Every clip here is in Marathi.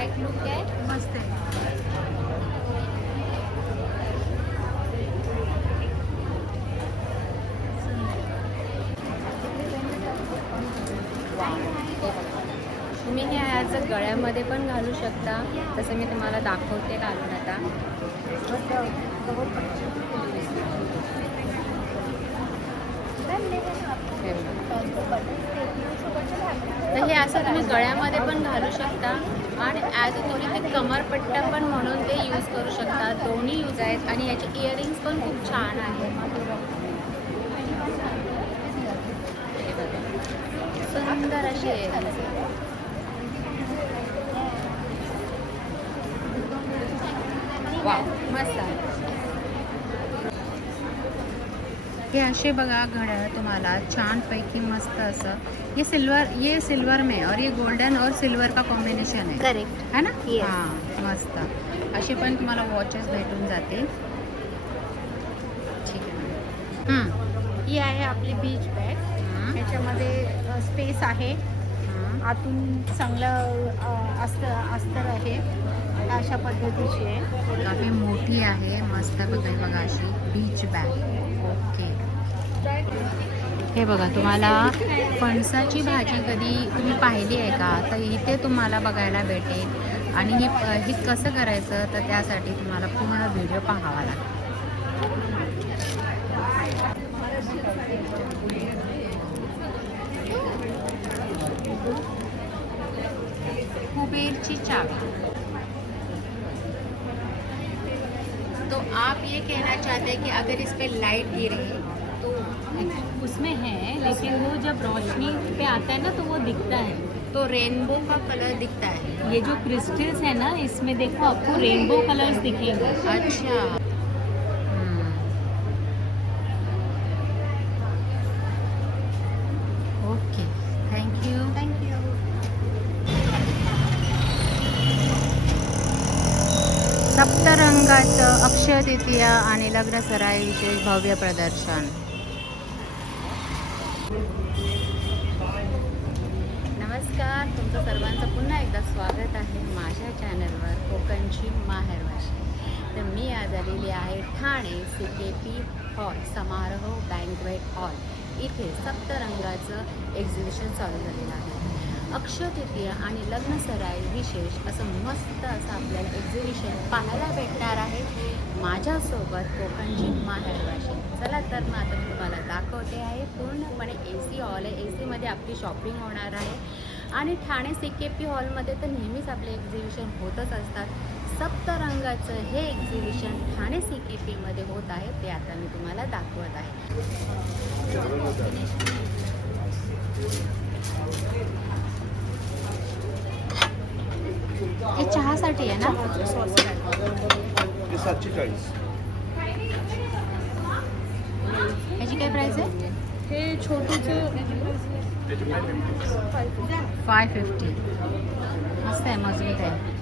काय लुक आहे? मस्त आहे. तुम्ही हे आज गळ्यामध्ये पण घालू शकता, तसं मी तुम्हाला दाखवते घालून आता. तर हे असं तुम्ही गळ्यामध्ये पण घालू शकता आणि ॲज अ तुम्ही ते कमरपट्टा पण म्हणून ते यूज करू शकता. दोन्ही यूज आहेत आणि याचे इयरिंग्स पण खूप छान आहेत. सुंदर असे इयरिंग्स. वाव, मस्त आहे. हे असे बघा घड्याळ तुम्हाला छान पैकी मस्त असं. ये सिल्वर में और ये गोल्डन और सिल्वर का कॉम्बिनेशन है. करेक्ट है ना? Yes. हां, मस्त. असे पण तुम्हाला वॉचेस भेटून जातील. ठीक आहे. ही आहे आपली बीच बॅग. ह्याच्यामध्ये स्पेस आहे, आतून चांगलं अस्तर आहे. अशा पद्धतीची आहे. काफी मोठी आहे, मस्त बघा बघा अशी बीच बॅग. ओके. हे बघा तुम्हाला फणसाची भाजी कधी तुम्ही पाहिली आहे का? तर इथे तुम्हाला बघायला भेटेल आणि ही कसं करायचं तर त्यासाठी तुम्हाला पूर्ण व्हिडिओ पाहावा लागेल. कुबेर की चाबी. तो आप ये कहना चाहते हैं कि अगर इस पे लाइट गिरे तो उसमें है, लेकिन वो जब रोशनी पे आता है ना तो वो दिखता है. तो रेनबो का कलर दिखता है. ये जो क्रिस्टल्स है ना, इसमें देखो आपको रेनबो कलर्स दिखेंगे. अच्छा. Okay, thank you. सप्तरंगाचं अक्षय तृतीया आणि लग्नसराई विशेष भव्य प्रदर्शन. नमस्कार, तुमचं सर्वांचं पुन्हा एकदा स्वागत आहे माझ्या चॅनलवर कोकणची माहेरवाशी. तर मी आज आलेली आहे ठाणे CKP हॉल समारोह बँक्वेट हॉल. इथे सप्तरंगाचं एक्झिबिशन चालू झालेलं आहे. अक्षय तृतीया आणि लग्नसराई विशेष असं मस्त असं आपल्याला एक्झिबिशन पाहायला भेटणार आहे माझ्यासोबत कोकणची माहेरवाशी. चला तर मग आता मी तुम्हाला दाखवते आहे. पूर्णपणे AC हॉल आहे. ACमध्ये आपली शॉपिंग होणार आहे आणि ठाणे CKP हॉलमध्ये तर नेहमीच आपले एक्झिबिशन होतच असतात. सप्तरंगाचं हे एक्झिबिशन ठाणे CKPमध्ये होत आहे, ते आता मी तुम्हाला दाखवत आहे. हे चहासाठी आहे ना? 740. ह्याची काय प्राइस आहे? हे छोटूचं 550. मस्त आहे, मजबूत आहे.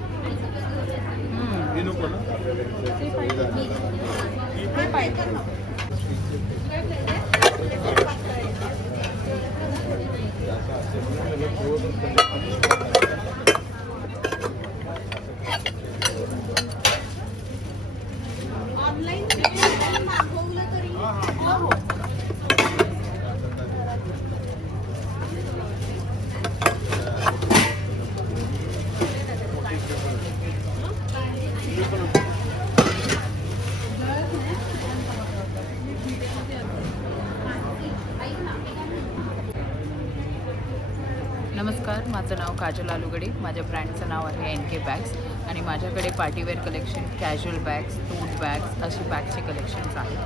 नमस्कार, माझं नाव काजल आलुगडे. माझ्या ब्रँडचं नाव आहे NK बॅग्स आणि माझ्याकडे पार्टीवेअर कलेक्शन, कॅज्युअल बॅग्स, टूट बॅग्स अशी बॅगचे कलेक्शन्स आहेत.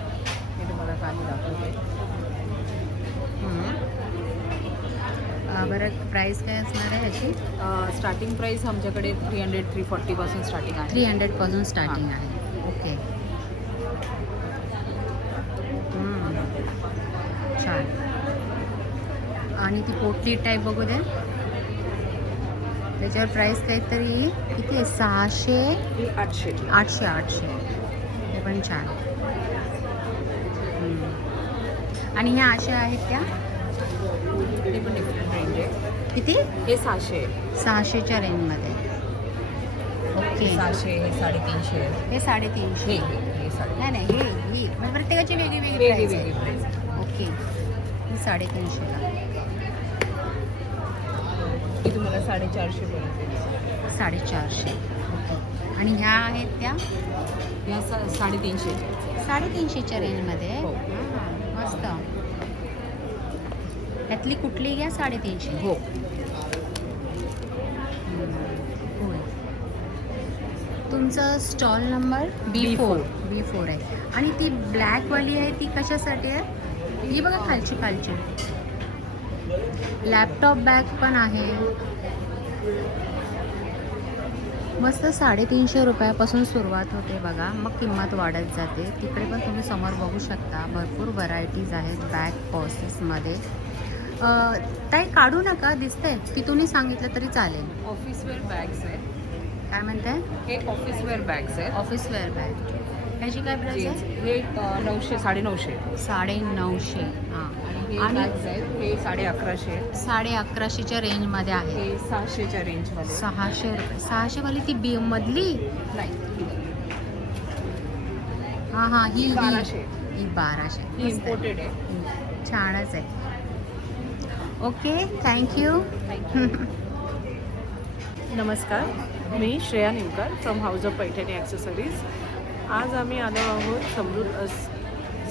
मी तुम्हाला काही दाखवते. बरं, प्राईस काय असणार आहे ह्याची? स्टार्टिंग प्राईस आमच्याकडे 300-340 पासून स्टार्टिंग आहे. 300 पासून स्टार्टिंग आहे. ओके, छान. आणि ती पोटली टाईप बघू दे. त्याच्यावर प्राईस काहीतरी किती आहे? 600, 800. हे पण छान. आणि ह्या अशा आहेत त्या ते पण डिफरंट रेंज आहे. किती? हे 600 आहे. 600च्या रेंजमध्ये. ओके. 600, हे 350. हे 350. हे 350. नाही नाही ही म्हणजे प्रत्येकाची वेगळी वेगळी वेगळी price आहे. वेगळी प्राईस. ओके. ही 350ला. ही तुम्हाला 450 पर्यंत येईल. 450. ओके. आणि ह्या आहेत त्या या 350. 350च्या रेंजमध्ये. हो. हां, मस्त. यातली कुठली घ्या 350. हो. होय. तुमचा स्टॉल नंबर B4 आहे. आणि ती ब्लॅकवाली आहे ती कशासाठी आहे? ही बघा खालची लॅपटॉप बॅग पण आहे. मस्त 350 रुपयापासून सुरुवात होते बघा, मग किंमत वाढत जाते. तिकडे पण तुम्ही समोर बघू शकता भरपूर व्हरायटीज आहेत बॅग पर्सेसमध्ये. ताई काढू नका, दिसते तिथूनही सांगितलं तरी चालेल. ऑफिसवेअर बॅग्स आहेत. काय म्हणताय? हे ऑफिसवेअर बॅग्स आहेत. Officewear bag. ह्याची काय प्राईस आहे? हे 900, 950. 950. हां. हे आणि बॅग्स आहेत, हे 1150. 1150च्या रेंजमध्ये आहे. हे 600च्या रेंजमध्ये. 600 रुपये. 600वाली ती बी मधली. नाही, हां ही 1200. ही 1200. ही मस्त आहे. इम्पोर्टेड आहे. छानच आहे. Okay, thank you. नमस्कार, मी Shreya Nimkar from house of Paithani accessories. आज आम्ही आलो आहोत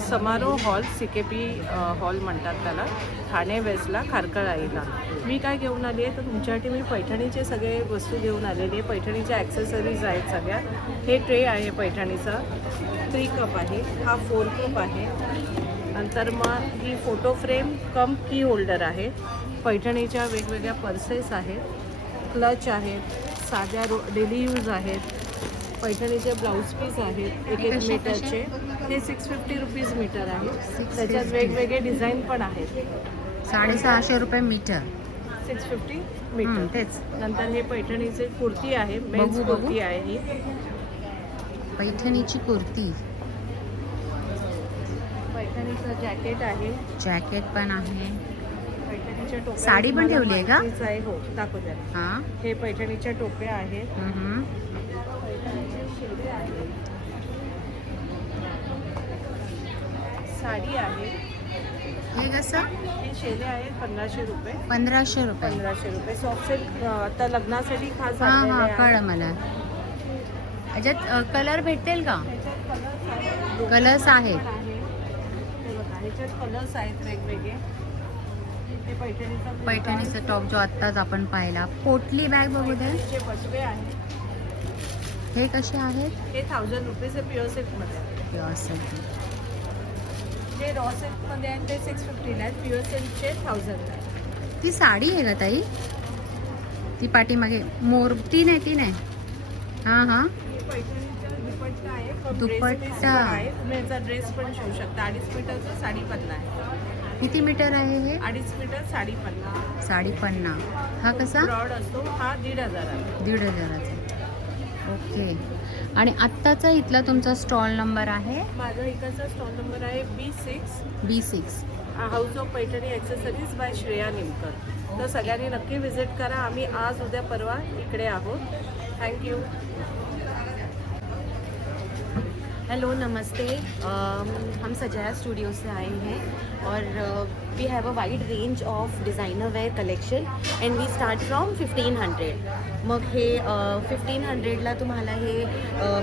समारोह हॉल, CKP हॉल म्हणतात त्याला, ठाणे वेस्टला, खारकळाईला. मी काय घेऊन आली आहे तर तुमच्यासाठी मी पैठणीचे सगळे वस्तू घेऊन आलेली आहे. पैठणीच्या ॲक्सेसरीज आहेत सगळ्या. हे ट्रे आहे पैठणीचा, 3 कप आहे, हा 4 कप आहे. नंतर मग ही फोटो फ्रेम कम की होल्डर आहे. पैठणीच्या वेगवेगळ्या पर्सेस आहेत, क्लच आहेत, साध्या डेली यूज आहेत. पैठणीचे ब्लाऊज पीस आहेत 1 मीटरचे. हे 650 रुपीज मीटर आहे. 650. त्याच्यात वेगवेगळे डिझाईन पण आहेत. 650 रुपये मीटर. 650 मीटर. तेच. नंतर हे पैठणीचे कुर्ती आहे, मेन्स बघू. कुर्ती आहे ही. पैठणीची कुर्ती. पैठणीचं जॅकेट आहे. जॅकेट पण आहे. पैठणीच्या टोप्या साडी पण ठेवली आहे का? माहितीच आहे, हो दाखवते. हां. हे पैठणीच्या टोप्या आहेत. पैठणीचे शेले आहेत. साडी आहे. हे कसं? हे शेले आहेत 1500 रुपये. 1500 रुपये. 1500 रुपये. सॉफ्ट सिल्क आता लग्नासाठी खास हां आणलेले हां, आहे. कळलं मला. याच्यात कलर भेटेल का? ह्याच्यात कलर्स आहेत. कलर्स आहेत. पण आहे. हे बघा, ह्याच्यात कलर्स आहेत वेगवेगळे. हे पैठणीचा कुर्ता आहे. पैठणीचा टॉप जो आत्ताच आपण पाहिला. पोटली बॅग बघू दे. पैठणीचे बटवे आहेत. हे कसे आहेत? हे 1000 रुपीज हे प्युअर सिल्कमध्ये आहे. Pure silk. जे रॉ सिल्कमध्ये आहेत ते 650 आहेत. प्युअर सिल्कचे 1000 आहेत. ती साडी आहे का ताई? ती पाठीमागे मोर ती नाही. हां हां. हे पैठणीचा दुपट्टा आहे. दुपट्टा. ड्रेस पीस पण आहे. तुम्ही याचा ड्रेस पण शिवू शकता. 2.5 मीटरचं साडी पन्ना आहे. किती मीटर आहे हे? 2.5 मीटर साडी पन्ना. 50. हा कसा? ब्रॉड असतो. हा 1500 आहे. 1500चा. ओके. आणि आत्ताचा इथला तुमचा स्टॉल नंबर आहे? माझा इकडचा स्टॉल नंबर आहे B6. B6. House of Paithani accessories by Shreya Nimkar. तर सगळ्यांनी नक्की व्हिजिट करा. आम्ही आज उद्या परवा इकडे आहोत. थँक्यू. हेलो नमस्ते, हम सजाया स्टूडियो से आए हैं और we have a wide range of designer wear collection and we start from 1500. मग हे 1500ला तुम्हाला हे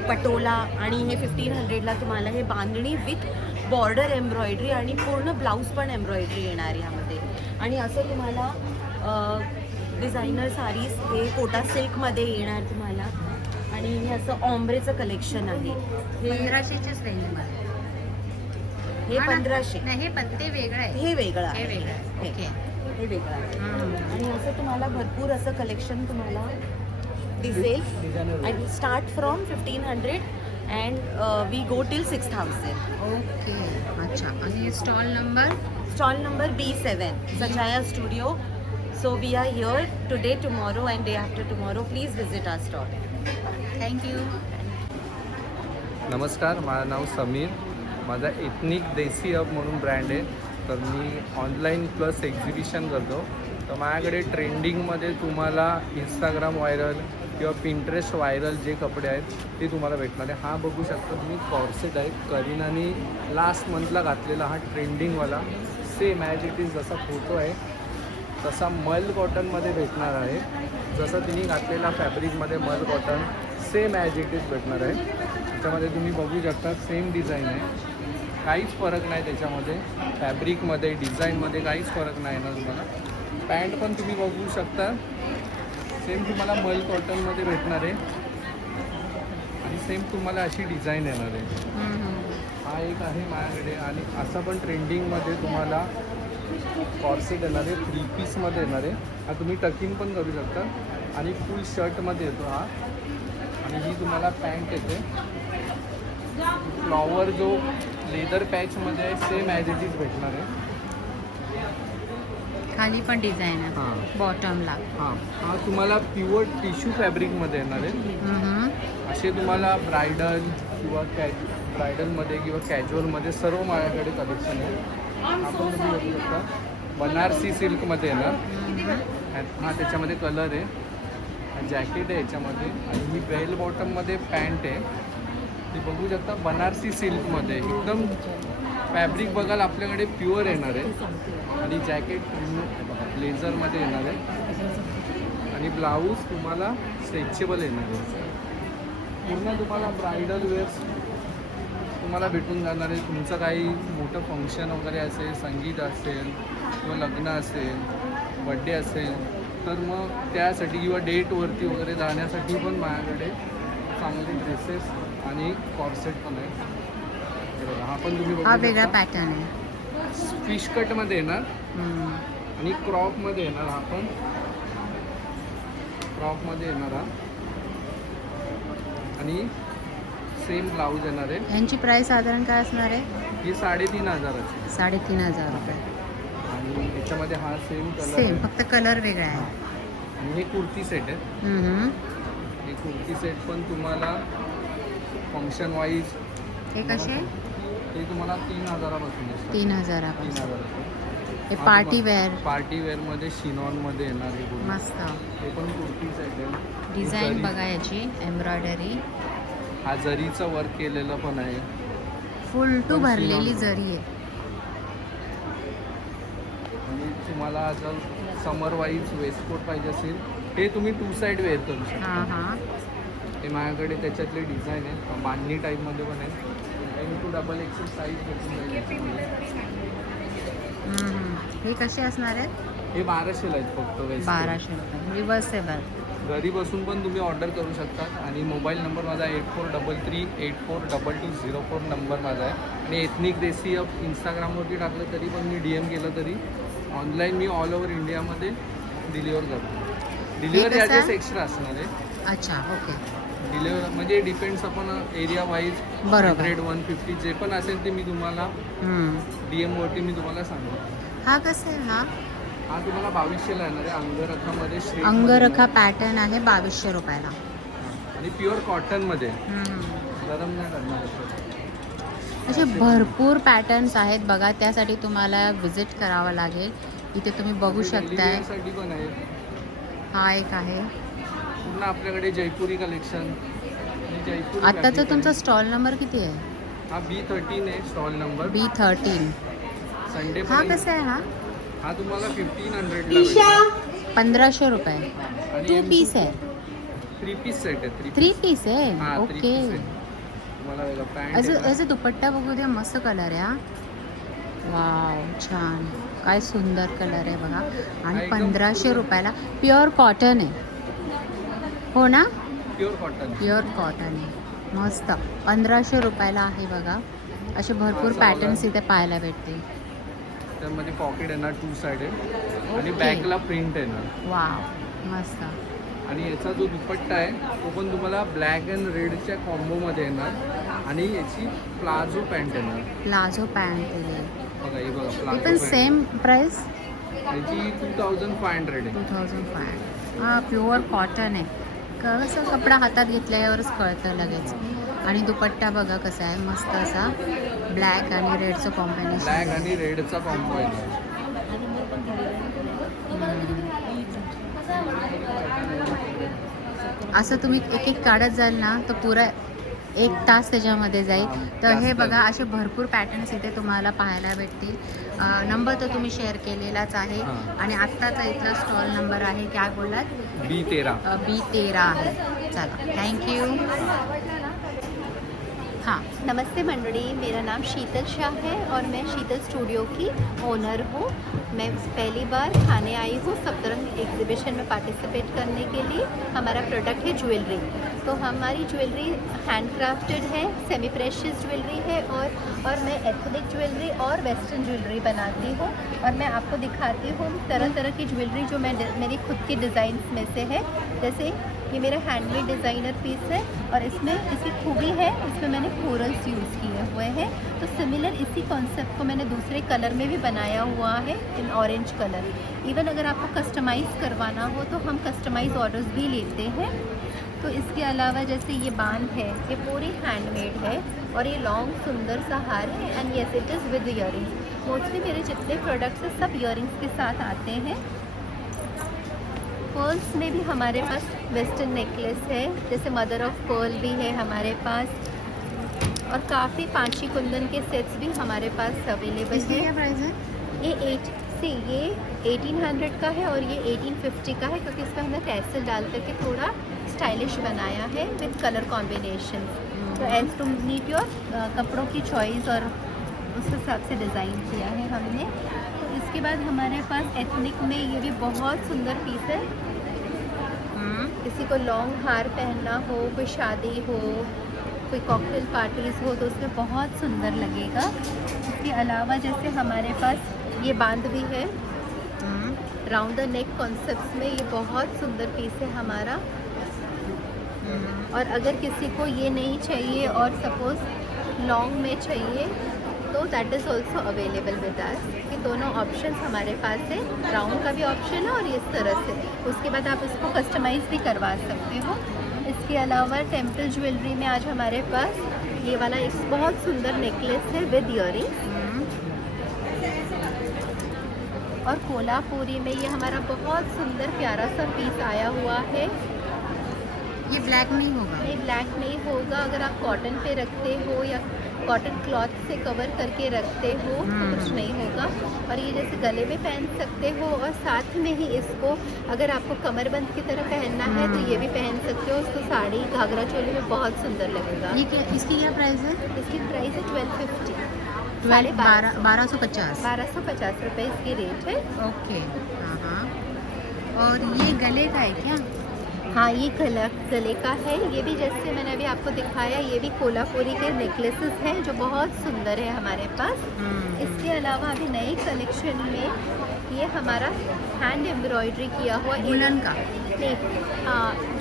पटोला आणि हे 1500ला तुम्हाला हे बांधणी विथ बॉर्डर एम्ब्रॉयडरी आणि पूर्ण ब्लाऊज पण एम्ब्रॉयडरी येणार यामध्ये. आणि असं तुम्हाला डिझायनर साडीज हे कोटा सिल्कमध्ये येणार तुम्हाला. आणि हे असं ऑम्ब्रेचं कलेक्शन आहे. हे 1500च्याच रेंजमध्ये. हे 1500. नाही, हे पण ते वेगळं आहे. हे वेगळं हे आहे. वेगळं आहे. ओके. हे वेगळं आहे. हां. आणि असं तुम्हाला भरपूर असं कलेक्शन तुम्हाला दिसेल. आणि start from 1500 and we go till 6000. Okay. अच्छा. आणि stall number? Stall number B7, Sajaya studio. So we are here today, tomorrow and day after tomorrow. Please visit our stall. Thank you. नमस्कार, माझं नाव समीर. माझा एथनिक देसी हब म्हणून ब्रँड आहे. तर मी ऑनलाईन प्लस एक्झिबिशन करतो. तर माझ्याकडे ट्रेंडिंगमध्ये तुम्हाला इंस्टाग्राम व्हायरल किंवा पिंटरेस्ट व्हायरल जे कपडे आहेत ते तुम्हाला भेटणार आहे. हा बघू शकता तुम्ही कॉर्सेट आहे, करीनाने लास्ट मंथला घातलेला हा ट्रेंडिंगवाला सेम ॲज इट इज जसा फोटो आहे तसा मल कॉटनमध्ये भेटणार आहे. जसं तिने घातलेला फॅब्रिकमध्ये मल cotton same as it is भेटणार आहे. त्याच्यामध्ये तुम्ही बघू शकता सेम डिझाईन आहे, काहीच फरक नाही त्याच्यामध्ये. फॅब्रिकमध्ये डिझाईनमध्ये काहीच फरक नाही ना तुम्हाला. पॅन्ट पण तुम्ही बघू शकता सेम तुम्हाला मल कॉटनमध्ये भेटणार आहे आणि सेम तुम्हाला अशी डिझाईन येणार आहे. हा एक आहे माझ्याकडे. आणि असं पण ट्रेंडिंगमध्ये तुम्हाला कॉर्सेट येणार आहे, 3 पीसमध्ये येणार आहे. हा तुम्ही टकिंग पण करू शकता आणि फुल शर्टमध्ये येतो हा. आणि ही तुम्हाला पॅन्ट येते, फ्लॉवर जो लेदर पॅचमध्ये आहे सेम ॲज इट इज भेटणार आहे. खाली पण डिझाईन आहे हां बॉटमला. हां, हा तुम्हाला प्युअर टिश्यू फॅब्रिकमध्ये येणार आहे. असे तुम्हाला ब्रायडल किंवा ब्रायडलमध्ये किंवा कॅज्युअलमध्ये सर्व माझ्याकडे कलेक्शन आहे. आपण तुम्ही बघू शकता बनारसी सिल्कमध्ये येणार. हा त्याच्यामध्ये कलर आहे, जॅकेट आहे याच्यामध्ये आणि ही बेल बॉटममध्ये पॅन्ट आहे. ती बघू शकता बनारसी सिल्कमध्ये एकदम फॅब्रिक बघाल आपल्याकडे प्युअर येणार आहे. आणि जॅकेट लेझरमध्ये येणार आहे आणि ब्लाऊज तुम्हाला स्ट्रेचेबल येणार आहे. पूर्ण तुम्हाला ब्रायडल वेअर्स तुम्हाला भेटून जाणार आहे. तुमचं काही मोठं फंक्शन वगैरे असेल, संगीत असेल किंवा लग्न असेल, बड्डे असेल तर मग त्यासाठी किंवा डेटवरती वगैरे जाण्यासाठी पण माझ्याकडे चांगले ड्रेसेस आणि कॉर्सेट पण आहे. हा पण तुम्ही हा बघू वेगळा शकता. पॅटर्न आहे. फिश कटमध्ये येणार आणि क्रॉपमध्ये येणार. हा पण क्रॉपमध्ये येणार हा आणि सेम ब्लाऊज येणार आहे. यांची प्राइस साधारण काय असणार आहे? ही 3,500 3,500 रुपये. आणि याच्यामध्ये हा सेम कलर सेम, आहे. फक्त कलर वेगळा आहे. आणि हे कुर्ती सेट आहे. हे कुर्ती सेट पण तुम्हाला फंक्शन वाईज हे कसे? ते तुम्हाला 3,000पासून आहे. 3,000. 3,000. हे पार्टी वेअर पार्टी वेअरमध्ये शिनॉनमध्ये येणार आहे पूर्ण. मस्त. हे पण कुर्ती सेट आहे. डिझाईन जरी- बघा याची, एम्ब्रॉयडरी हा जरीचं वर्क केलेलं पण आहे. फुल टू पण भरलेली शिवण. जरी आहे. आणि तुम्हाला जर समर वाईज वेस्टकोट पाहिजे असेल हे तुम्ही 2 साईड वेअर करू शकता. हां हां. हे माझ्याकडे त्याच्यातले डिझाईन आहे. बांधणी टाईपमध्ये पण आहे. M2 XL साईज भेटून जाईल याच्यामध्ये. हे कसे असणार आहेत? हे 1200ला आहेत फक्त वेस्ट. 1200 रुपये. रिव्हर्सेबल. घरी बसून पण तुम्ही ऑर्डर करू शकता. आणि मोबाईल नंबर माझा 8433842204 नंबर माझा आहे. आणि एथनिक देसी इंस्टाग्रामवरती टाकलं तरी पण मी DM केलं तरी ऑनलाईन मी ऑल ओव्हर इंडियामध्ये डिलिव्हर करतो. डिलिव्हर कसं आहे? चार्जेस एक्स्ट्रा असणार आहे. अच्छा, ओके. डिलिव्हर म्हणजे डिपेंड्स आपण एरिया वाईज बरोबर. 100-150 जे पण असेल ते मी तुम्हाला DM वरती मी तुम्हाला सांगतो. हा कसा आहे? हा हा तुम्हाला 2200ला येणार आहे. अंगरखामध्ये straight अंगरखा मध्ये पॅटर्न आहे 2200 रुपयाला. येणार. आणि प्युअर कॉटनमध्ये गरम नाही करणार असं. असे भरपूर पॅटर्न्स आहेत बघा. त्यासाठी तुम्हाला विजिट करावं लागेल. इथे तुम्ही बघू आणि daily शकताय. wear साठी पण आहे. हा एक आहे. पूर्ण आपल्याकडे जयपुरी कलेक्शन. आत्ताचा तुमचा स्टॉल नंबर किती आहे? हा B13 आहे स्टॉल नंबर. B13. संडे हा पण कसा आहे? हा हा तुम्हाला 1500ला भेटेल. 1500 रुपये. आणि 2 पीस आहे. 3 पीस सेट आहे. 3 पीस आहे. हा 3 ओके. पीस आहे. तुम्हाला वेगळा पॅन्ट याचा दुपट्टा बघू द्या. मस्त कलर आहे हा. वाव, छान. काय सुंदर कलर आहे बघा. आणि एकदम 1500 रुपयाला प्युअर कॉटन आहे. हो ना? Pure cotton. प्युअर कॉटन आहे. मस्त. 1500 रुपयाला आहे बघा. असे भरपूर असं पॅटर्न्स बघा. इथे पाहायला भेटतील. त्यामध्ये पॉकेट येणार 2 साईड आहे आणि ओके. बॅकला प्रिंट येणार. वाव, मस्त. आणि याचा जो दुपट्टा आहे तो पण तुम्हाला ब्लॅक अँड रेडच्या कॉम्बोमध्ये येणार. आणि याची प्लाझो पॅन्ट येणार. प्लाझो पॅन्ट आहे. बघा ही बघा ही प्लाझो पण पॅन्ट. Same price. याची 2500 आहे. 2500. हा प्युअर कॉटन आहे. कसं कपडा हातात घेतल्यावरच कळतं लगेच. आणि दुपट्टा बघा कसा आहे. मस्त असा ब्लॅक आणि रेडचं ब्लॅक कॉम्बिनेशन. आणि रेडचा कॉम्बो आहे. असं तुम्ही एक एक काढत जाल ना तर पुरा 1 तास त्याच्यामध्ये जाईल. तर हे जास्त. बघा असे भरपूर पॅटर्न्स इथे तुम्हाला पाहायला भेटतील. नंबर तर तुम्ही शेअर केलेलाच आहे हां. आणि आत्ताचा इथला स्टॉल नंबर आहे, काय बोललात? B13. B13 आहे. चला, थँक्यू. हाँ, नमस्ते मंडली, मेरा नाम शीतल शाह है और मैं शीतल स्टूडियो की ओनर हूँ. मैं पहली बार थाने आई हूँ सप्तरंग एग्जीबिशन में पार्टिसिपेट करने के लिए. हमारा प्रोडक्ट है ज्वेलरी. तो हमारी ज्वेलरी हैंडक्राफ्टेड है, सेमी प्रेशियस ज्वेलरी है और मैं एथनिक ज्वेलरी और वेस्टर्न ज्वेलरी बनाती हूँ. और मैं आपको दिखाती हूँ तरह तरह की ज्वेलरी जो मेरी खुद की डिज़ाइंस में से है. जैसे ये मेरा हैंडमेड डिज़ाइनर पीस है और इसमें इसकी खूबी है, इसमें मैंने कोरल्स यूज़ किए हुए हैं. तो सिमिलर इसी कॉन्सेप्ट को मैंने दूसरे कलर में भी बनाया हुआ है, इन ऑरेंज कलर. इवन अगर आपको कस्टमाइज़ करवाना हो तो हम कस्टमाइज ऑर्डर्स भी लेते हैं. तो इसके अलावा जैसे ये बांध है, ये पूरी हैंडमेड है और ये लॉन्ग सुंदर सा हार है. एंड येस, इट इज़ विद ईयरिंग्स. मोस्टली मेरे जितने प्रोडक्ट्स हैं सब ईयरिंग्स के साथ आते हैं. पर्ल्स में भी हमारे पास वेस्टर्न नेकलेस है, जैसे मदर ऑफ पर्ल भी है हमारे पास. और काफ़ी पांची कुंदन के सेट्स भी हमारे पास अवेलेबल इसकी है. क्या प्राइस है? ये 1800 का है और ये 1850 का है, क्योंकि इसमें हमने टैसल डाल करके थोड़ा स्टाइलिश बनाया है विद कलर कॉम्बिनेशन. तो एज टू मीट योर कपड़ों की चॉइस और उस हिसाब से डिज़ाइन किया है हमने. तो इसके बाद हमारे पास एथनिक में ये भी बहुत सुंदर पीस है. किसी को लॉन्ग हार पहनना हो, कोई शादी हो, कोई कॉकटेल पार्टीज़ हो तो उसमें बहुत सुंदर लगेगा. इसके अलावा जैसे हमारे पास ये बांध भी है राउंड द नेक कॉन्सेप्ट्स में. ये बहुत सुंदर पीस है हमारा. और अगर किसी को ये नहीं चाहिए और सपोज़ लॉन्ग में चाहिए तो that is also available with us. ये दोनों ऑप्शंस हमारे पास है. राउंड का भी ऑप्शन है और इस तरह से. उसके बाद आप इसको कस्टमाइज़ भी करवा सकते हो. इसके अलावा टेम्पल ज्वेलरी में आज हमारे पास ये वाला एक बहुत सुंदर नेकलेस है विद ईयरिंग्स. और कोल्हापुरी में ये हमारा बहुत सुंदर प्यारा सा पीस आया हुआ है. ये ब्लैक नहीं होगा? ये ब्लैक नहीं होगा. अगर आप कॉटन पे रखते हो या कॉटन क्लॉथ से कवर करके रखते हो तो कुछ नहीं होगा. और ये जैसे गले में पहन सकते हो और साथ में ही इसको अगर आपको कमरबंद की तरह पहनना है तो ये भी पहन सकते हो. उसको साड़ी घाघरा चोली में बहुत सुंदर लगेगा. ये क्या, इसकी क्या प्राइस है? इसकी प्राइस है 1250. 1250. 1250 रुपये इसकी रेट है. ओके. हाँ. और ये गले का है क्या? हाँ, ये गले का है. ये भी जैसे मैंने अभी आपको दिखाया, ये भी कोल्हापुरी के नेकलेसेस हैं जो बहुत सुंदर है हमारे पास. इसके अलावा अभी नए कलेक्शन में ये हमारा हैंड एम्ब्रॉयडरी किया हुआ दुल्हन का? नहीं,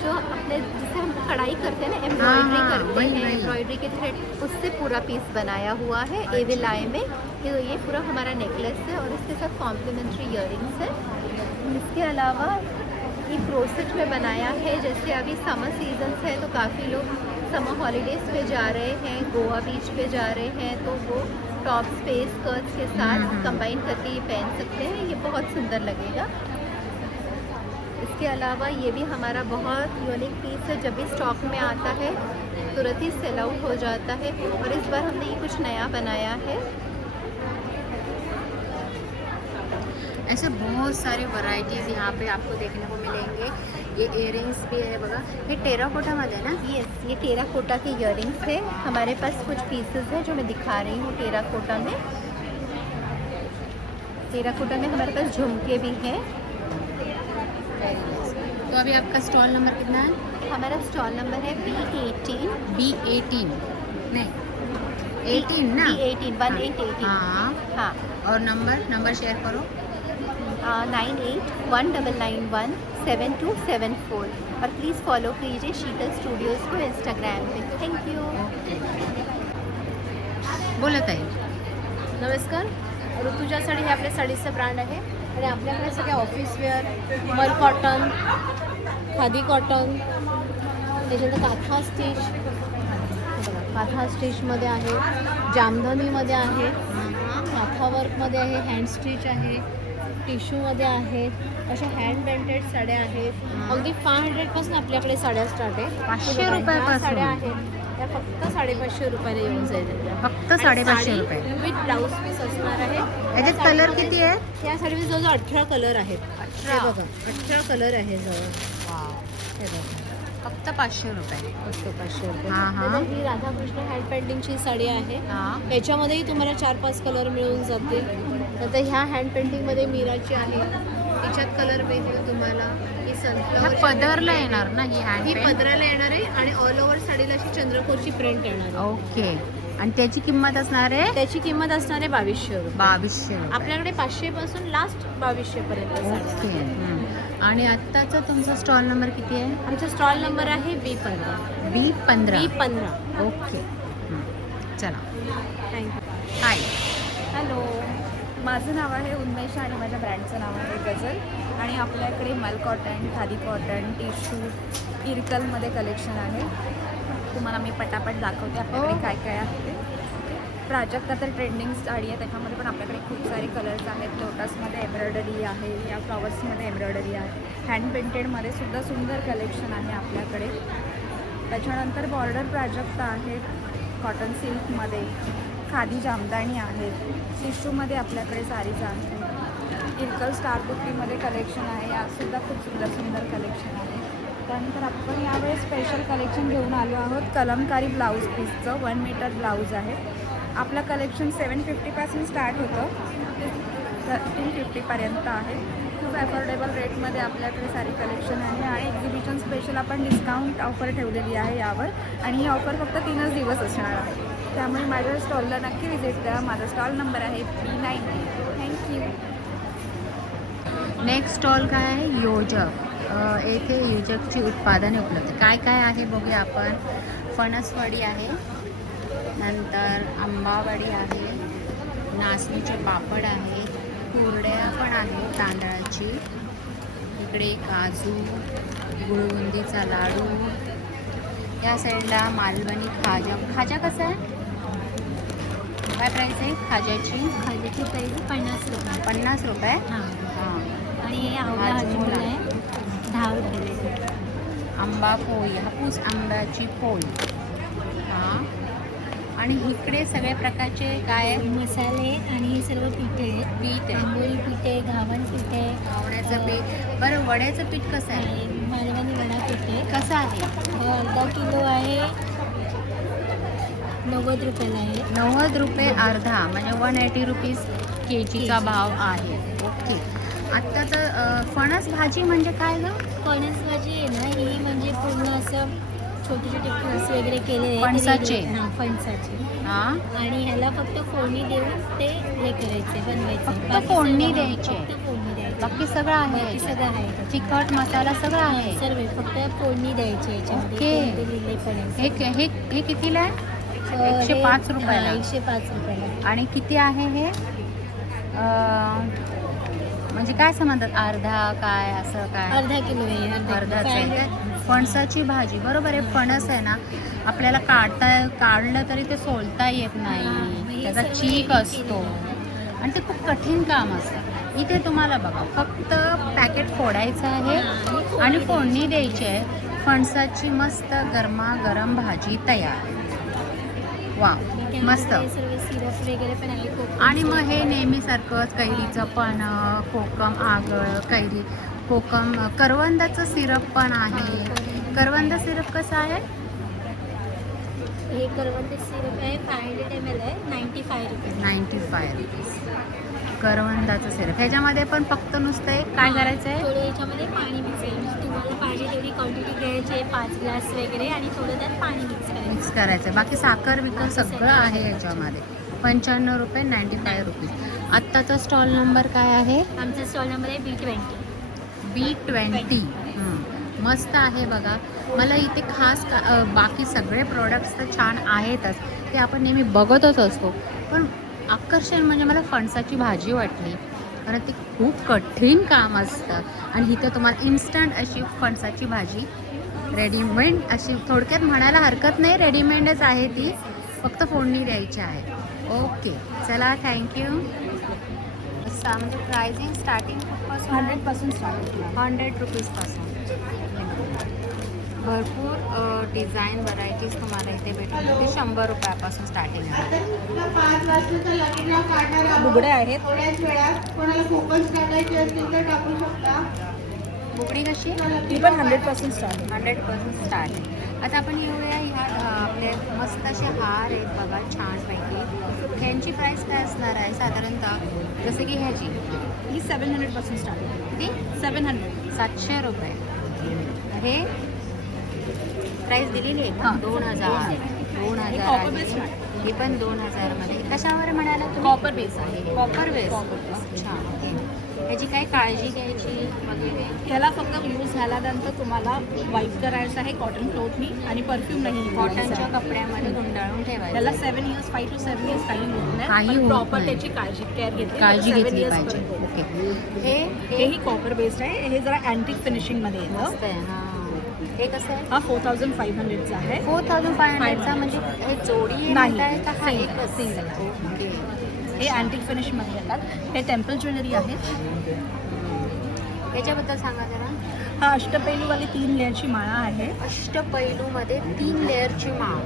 जो अपने जिसे हम कढ़ाई करते हैं ना, एम्ब्रॉयडरी करते वही, हैं, वही. एम्ब्रॉयडरी के थ्रेड, उससे पूरा पीस बनाया हुआ है एविल आई में. तो ये पूरा हमारा नेकलेस है और इसके साथ कॉम्प्लीमेंट्री ईयरिंग्स है. इसके अलावा ये क्रोसेट में बनाया है. जैसे अभी समर सीजन्स है तो काफ़ी लोग समर हॉलीडेज़ पे जा रहे हैं, गोवा बीच पे जा रहे हैं, तो वो टॉप्स पे स्कर्ट्स के साथ कंबाइन करके ये पहन सकते हैं. ये बहुत सुंदर लगेगा. इसके अलावा ये भी हमारा बहुत यूनिक पीस है. जब भी स्टॉक में आता है तुरंत ही सेल आउट हो जाता है. और इस बार हमने ये कुछ नया बनाया है. ऐसे बहुत सारे वैरायटीज यहाँ पे आपको देखने को मिलेंगे. ये इयरिंग्स भी है बघा. हे टेराकोटामध्ये ना? यस, ये टेराकोटा के इयरिंग्स है. हमारे पास कुछ पीसेस हैं जो मैं दिखा रही हूँ टेराकोटा में. टेराकोटा में हमारे पास झुमके भी हैं. तो अभी आपका स्टॉल नंबर कितना है? हमारा स्टॉल नंबर है B18. B18 नहीं 18 ना? B18 1818. हाँ. हाँ. और नंबर शेयर करो. 9819917274. और प्लीज़ फॉलो कीजिए शीतल स्टूडियोज़ को इंस्टाग्राम पे. Thank you. बोला ताई. नमस्कार. ऋतुजा साडी हे आपल्या साडीचं ब्रँड आहे आणि आपल्याकडे सगळ्या ऑफिसवेअर, मल कॉटन, खादी कॉटन, त्याच्यानंतर काथा स्टिच, काथा स्टिचमध्ये आहे, जामधनीमध्ये आहे, काथा वर्कमध्ये आहे, हँड स्टिच आहे, टिश्यूमध्ये आहे, अशा हँड पेंटेड साड्या आहेत. अगदी 500 पासून आपल्याकडे साड्या स्टार्ट आहे. 500 रुपयापासून? साड्या आहेत त्या फक्त 550 रुपयाला येऊन जाईल. फक्त 550 रुपये. विथ ब्लाऊज पीस असणार आहे. याच्यात कलर किती आहेत? या साडीमध्ये जवळजवळ 18 कलर आहेत. 18? हे बघा 18 कलर आहे जवळ. हे बघा फक्त 500 रुपये. फक्त 500 रुपये. हा, हा. नंतर ही राधाकृष्ण हँड पेंटिंगची साडी आहे. हां. याच्यामध्येही तुम्हाला 4-5 कलर मिळून जातील. नंतर ह्या हँड पेंटिंगमध्ये मीराची आहे. तिच्यात कलर मिळतील तुम्हाला. ही ह्या सनफ्लॉवर पदरला येणार ना ही हँड ही पेंट? पदराला येणार आहे आणि ऑल ओव्हर साडीला अशी चंद्रकोरची प्रिंट येणार आहे. ओके. आणि त्याची किंमत असणार आहे त्याची किंमत असणार आहे 2200 रुपये. 2200 रुपये. आपल्याकडे 500 पासून लास्ट 2200 पर्यंत साड्या ओके. आहेत. आणि आत्ताचा तुमचा स्टॉल नंबर किती आहे? आमचा स्टॉल नंबर आहे B15. B15. B15. ओके. चला. थँक्यू. हाय. हॅलो, माझं नाव आहे उन्मेष आणि माझ्या ब्रँडचं नाव आहे गझल. आणि आपल्याकडे मल कॉटन, खादी कॉटन, टिश्यू, इरकलमध्ये कलेक्शन आहे. तुम्हाला मी पटापट दाखवते आपल्याकडे काय काय आहे ते. प्राजक्ता तर ट्रेंडिंग साडी आहे, त्याच्यामध्ये पण आपल्याकडे खूप सारे कलर्स आहेत. लोटसमध्ये एम्ब्रॉयडरी आहे, या फ्लॉवर्समध्ये एम्ब्रॉयडरी आहे. हँड पेंटेडमध्ये सुद्धा सुंदर कलेक्शन आहे आपल्याकडे. त्याच्यानंतर बॉर्डर प्राजक्ता आहे कॉटन सिल्कमध्ये. खादी जामदानी आहेत. टिश्यूमध्ये आपल्याकडे साडीज आहे. इरकल स्टार बुट्टीमध्ये कलेक्शन आहे. यासुद्धा खूप सुंदर सुंदर कलेक्शन आहे. त्यानंतर आपण यावेळेस स्पेशल कलेक्शन घेऊन आलो आहोत. कलमकारी ब्लाऊज पीसचं 1 मीटर ब्लाऊज आहे. आपलं कलेक्शन 750पासून स्टार्ट होतं ते 1350पर्यंत आहे. खूप अफोर्डेबल रेटमध्ये आपल्याकडे सारी कलेक्शन आहे. आणि एक्झिबिशन स्पेशल आपण डिस्काउंट ऑफर ठेवलेली आहे यावर. आणि ही ऑफर फक्त 3च दिवस असणार आहे. त्यामुळे माझ्या स्टॉलला नक्की व्हिजिट करा. माझा स्टॉल नंबर आहे B90. थँक्यू. नेक्स्ट स्टॉल काय आहे? योजक. येथे योजकची उत्पादने उपलब्ध. काय काय आहे बघूया आपण. फणसवडी आहे, नंतर आंबावडी आहे, नाचणीचे पापड आहे, कुरड्या पण आहे तांदळाची. इकडे काजू, गुळबुंदीचा लाडू. या साईडला मालवणी खाजा. खाजा कसा आहे? काय प्राईस आहे खाज्याची? खाद्याची प्राईस 50 रुपये. 50 रुपये. हां. हां. आणि हे आवळा हाजमोला. हजमोला आहे 10 रुपये. आंबा पोळी, हापूस आंब्याची पोळी. हां. आणि इकडे सगळे प्रकारचे काय आहे? मसाले आणि हे सर्व पीठ आहेत. पीठ आहे. आंबोळी पीठ आहे, घावण पीठ आहे, आवड्याचं पीठ. बरं, वड्याचं पीठ कसं आहे? आणि मालवणी वडा पीठ आहे. कसं आहे? अर्धा किलो आहे 90 रुपयाला आहे. 90 रुपये अर्धा, म्हणजे 180 रुपीज केजीचा भाव आहे. ओके. आत्ता तर फणस भाजी म्हणजे काय गं? फणस भाजी आहे ना, ही म्हणजे पूर्ण असं छोटे छोटे फणस वगैरे केलेले आहेत. फणसाचे? हां, फणसाचे. हां. आणि ह्याला फक्त फोडणी देऊन ते हे करायचे, बनवायचे. फक्त बाकी फोडणी सगळं- द्यायची? फक्त फोडणी द्यायची. बाकी सगळं आहे बाकी याच्यात? सगळं आहे त्याच्यात. तिखट मसाला सगळं आहे. सर्व फक्त फोडणी द्यायची याच्यामध्ये. ओके. कोणते लिहिले पण आहे. हे कितीला आहे? हे- 105 रुपयाला. हां, 105 रुपयाला. आणि किती आहे हे? म्हणजे काय समजतात? अर्धा काय असं काय? अर्धा किलो आहे. अर्धाच आहे काय? फणसाची भाजी. बरोबर आहे. फणस आहे ना, आपल्याला काढलं तरी ते सोलता येत नाही. त्याचा चीक असतो आणि ते खूप कठीण काम असतं. इथे तुम्हाला बघा, फक्त पॅकेट फोडायचं आहे आणि फोडणी द्यायची आहे. फणसाची मस्त गरमागरम भाजी तयार. वा, मस्त. हे सर्व सिरप वगैरे पण आहे. कोकम आणि मग हे नेहमीसारखंच कैरीचं पण, कोकम आगळ, कैरी कोकम, करवंदाचं सिरप पण आहे. करवंद सिरप कसं आहे? हे करवंद सिरप आहे 500 ml आहे 95 रुपये. 95 रुपीज. करवंदाचं सिरप. ह्याच्यामध्ये पण फक्त नुसतं एक काय करायचं आहे? थोडं याच्यामध्ये पाणी मिक्स करायचं. तुम्हाला पाहिजे तेवढी क्वांटिटी घ्यायची आहे, 5 ग्लास वगैरे, आणि थोडं त्यात पाणी मिक्स करायचं. मिक्स करायचं. बाकी साखर बिकर सगळं आहे याच्यामध्ये. 95 रुपये, 95 रुपीज. आत्ताचा स्टॉल नंबर काय आहे? आमचा स्टॉल नंबर आहे B20. B20. मस्त आहे बघा. मला इथे खास बाकी सगळे प्रोडक्ट्स तर छान आहेतच, ते आपण नेहमी बघतच असतो, पण आकर्षण म्हणजे मला फणसाची भाजी वाटली, कारण ते खूप कठीण काम असतं. आणि इथं तुम्हाला इन्स्टंट अशी फणसाची भाजी रेडीमेड, अशी थोडक्यात म्हणायला हरकत नाही, रेडीमेडच आहे ती, फक्त फोडणी द्यायची आहे. ओके, चला, थँक्यू. म्हणजे प्रायझिंग स्टार्टिंग पासून 100पासून स्टार्ट होते. 100 रुपीजपासून. भरपूर डिझाईन व्हरायटीज तुम्हाला इथे भेटून ते 100 रुपयापासून स्टार्टिंग आहे. बुगड्या आहेत. बुगडी कशी? ती पण 100पासून स्टार्ट आहे. 100% स्टार्ट आहे. आता आपण येऊया ह्या आपले मस्त असे हार आहेत बघा छानपैकी. ह्यांची प्राईस काय असणार आहे साधारणतः? जसं की ह्याची ही 700पासून स्टार्ट होते. ती 700. 700 रुपये. हे प्राईस दिलेली आहे का? हां. 2000. हे कॉपर बेस आहे. ही पण 2000 मध्ये. कशावर म्हणाला तुम्ही? कॉपर बेस आहे. Copper base. Copper base. अच्छा ओके. ह्याची काय काळजी घ्यायची वगैरे? ह्याला फक्त यूज झाल्यानंतर तुम्हाला वाईप करायचं आहे कॉटन क्लोथनी आणि परफ्यूम नाही. कॉटनच्या कपड्यामध्ये गुंडाळून ठेवायचं. त्याला 7 इयर्स 5 to 7 इयर्स काही होत काही नाही. होत प्रॉपर नाही. त्याची काळजी केअर घेतली. काळजी 7 घेतली years पाहिजे. पर्यंत. ओके. हेही कॉपर बेस्ड आहे. हे जरा अँटिक फिनिशिंगमध्ये मस्त येतं. आहे. हां. हे कसं आहे? हा 4500चा आहे. 4500चा म्हणजे हे जोडी आहे नाही. म्हणताय का हा Single. एकच? Single. ओके. हे अँटिक फिनिशमध्ये येतात. हे टेम्पल ज्वेलरी आहेत. याच्याबद्दल सांगा जरा. हा अष्टपैलूवाली 3 लेअरची माळा आहे. अष्टपैलूमध्ये 3 लेअरची माळ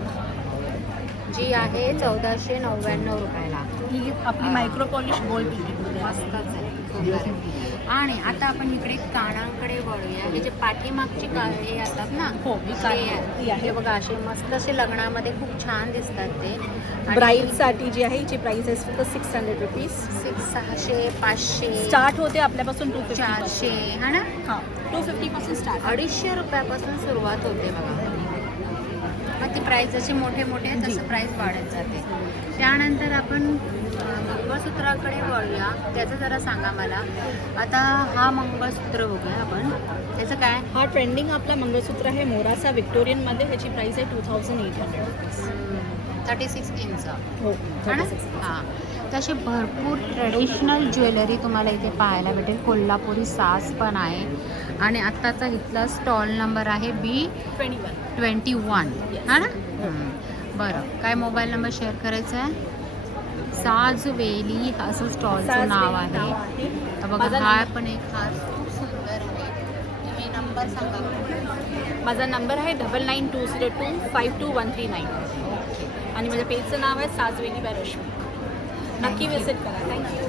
जी आहे 1499 रुपयाला. ही आपली मायक्रो पॉलिश गोल्ड प्लेटेडमध्ये आहे. मस्तच आहे. आणि आता आपण इकडे कानांकडे वळूया. हे जे पाठीमागची हे असतात ना, हो, ही ते ती आहे. हे बघा असे मस्त असे लग्नामध्ये खूप छान दिसतात ते. आणि ब्राईडसाठी जी आहे हिची प्राइस आहे फक्त 600 रुपीज. 600, 500, स्टार्ट होते आपल्यापासून 250. 400 हा ना. हां 250 पासून स्टार्ट. 250 रुपयापासून सुरुवात होते बघा. मग ती प्राईस जशी मोठे मोठे तसं प्राईस वाढत जाते. त्यानंतर आपण मंगळसूत्राकडे वळूया. त्याचं जरा सांगा मला. आता हा मंगळसूत्र बघूया आपण. त्याचं काय? हा ट्रेंडिंग आपला मंगळसूत्र आहे मोराचा विक्टोरियनमध्ये. ह्याची प्राइस आहे 2800 रुपीज. 36 इंच हो हा ना. हां. तसे भरपूर ट्रेडिशनल ज्वेलरी तुम्हाला इथे पाहायला भेटेल. कोल्हापुरी साज पण आहे. आणि आत्ताचा इथला स्टॉल नंबर आहे B21 हा ना. बरं. काय मोबाईल नंबर शेअर करायचा आहे? साजवेली असं स्टॉलचं नाव आहे. तर बघा हा पण एक हार खूप सुंदर आहे. तुम्ही नंबर सांगा. माझा नंबर आहे 9920252139. आणि माझ्या पेजचं नाव आहे साजवेली बाय रश्मी. नक्की विजिट करा. थँक्यू.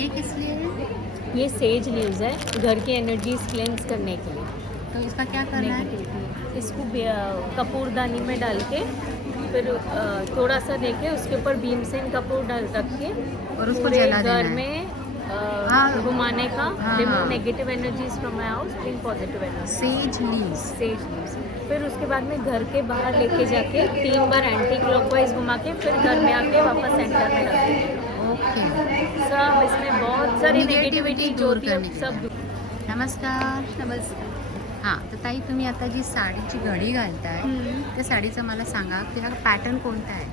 ये किस लिए है? ये सेज लीव्स है घर की एनर्जीज क्लेंस करने के लिए. तो इसका क्या करना है? इसको कपूरदानी में डाल के फिर थोड़ा सा देके उसके ऊपर भीमसेन कपूर डाल रख के और उसको पूरे जला देना घर है। में हाँ। घुमाने का. हाँ, रिमूव हाँ। Negative energies from my house, bring positive energy. Says leaves. Says leaves. फिर उसके बाद में घर के बाहर लेके जाके 3 बार एंटी क्लॉकवाइज घुमा के फिर घर में आके वापस सेंटर में रख देंगे. ओके. सब इसमें बहुत सारी नेगेटिविटी जो दूर भी करने अब के सब लिए. नमस्कार. नमस्कार. हां. तर ताई तुम्ही आता जी साडीची घडी घालताय त्या साडीचं मला सांगा की हा पॅटर्न कोणता आहे?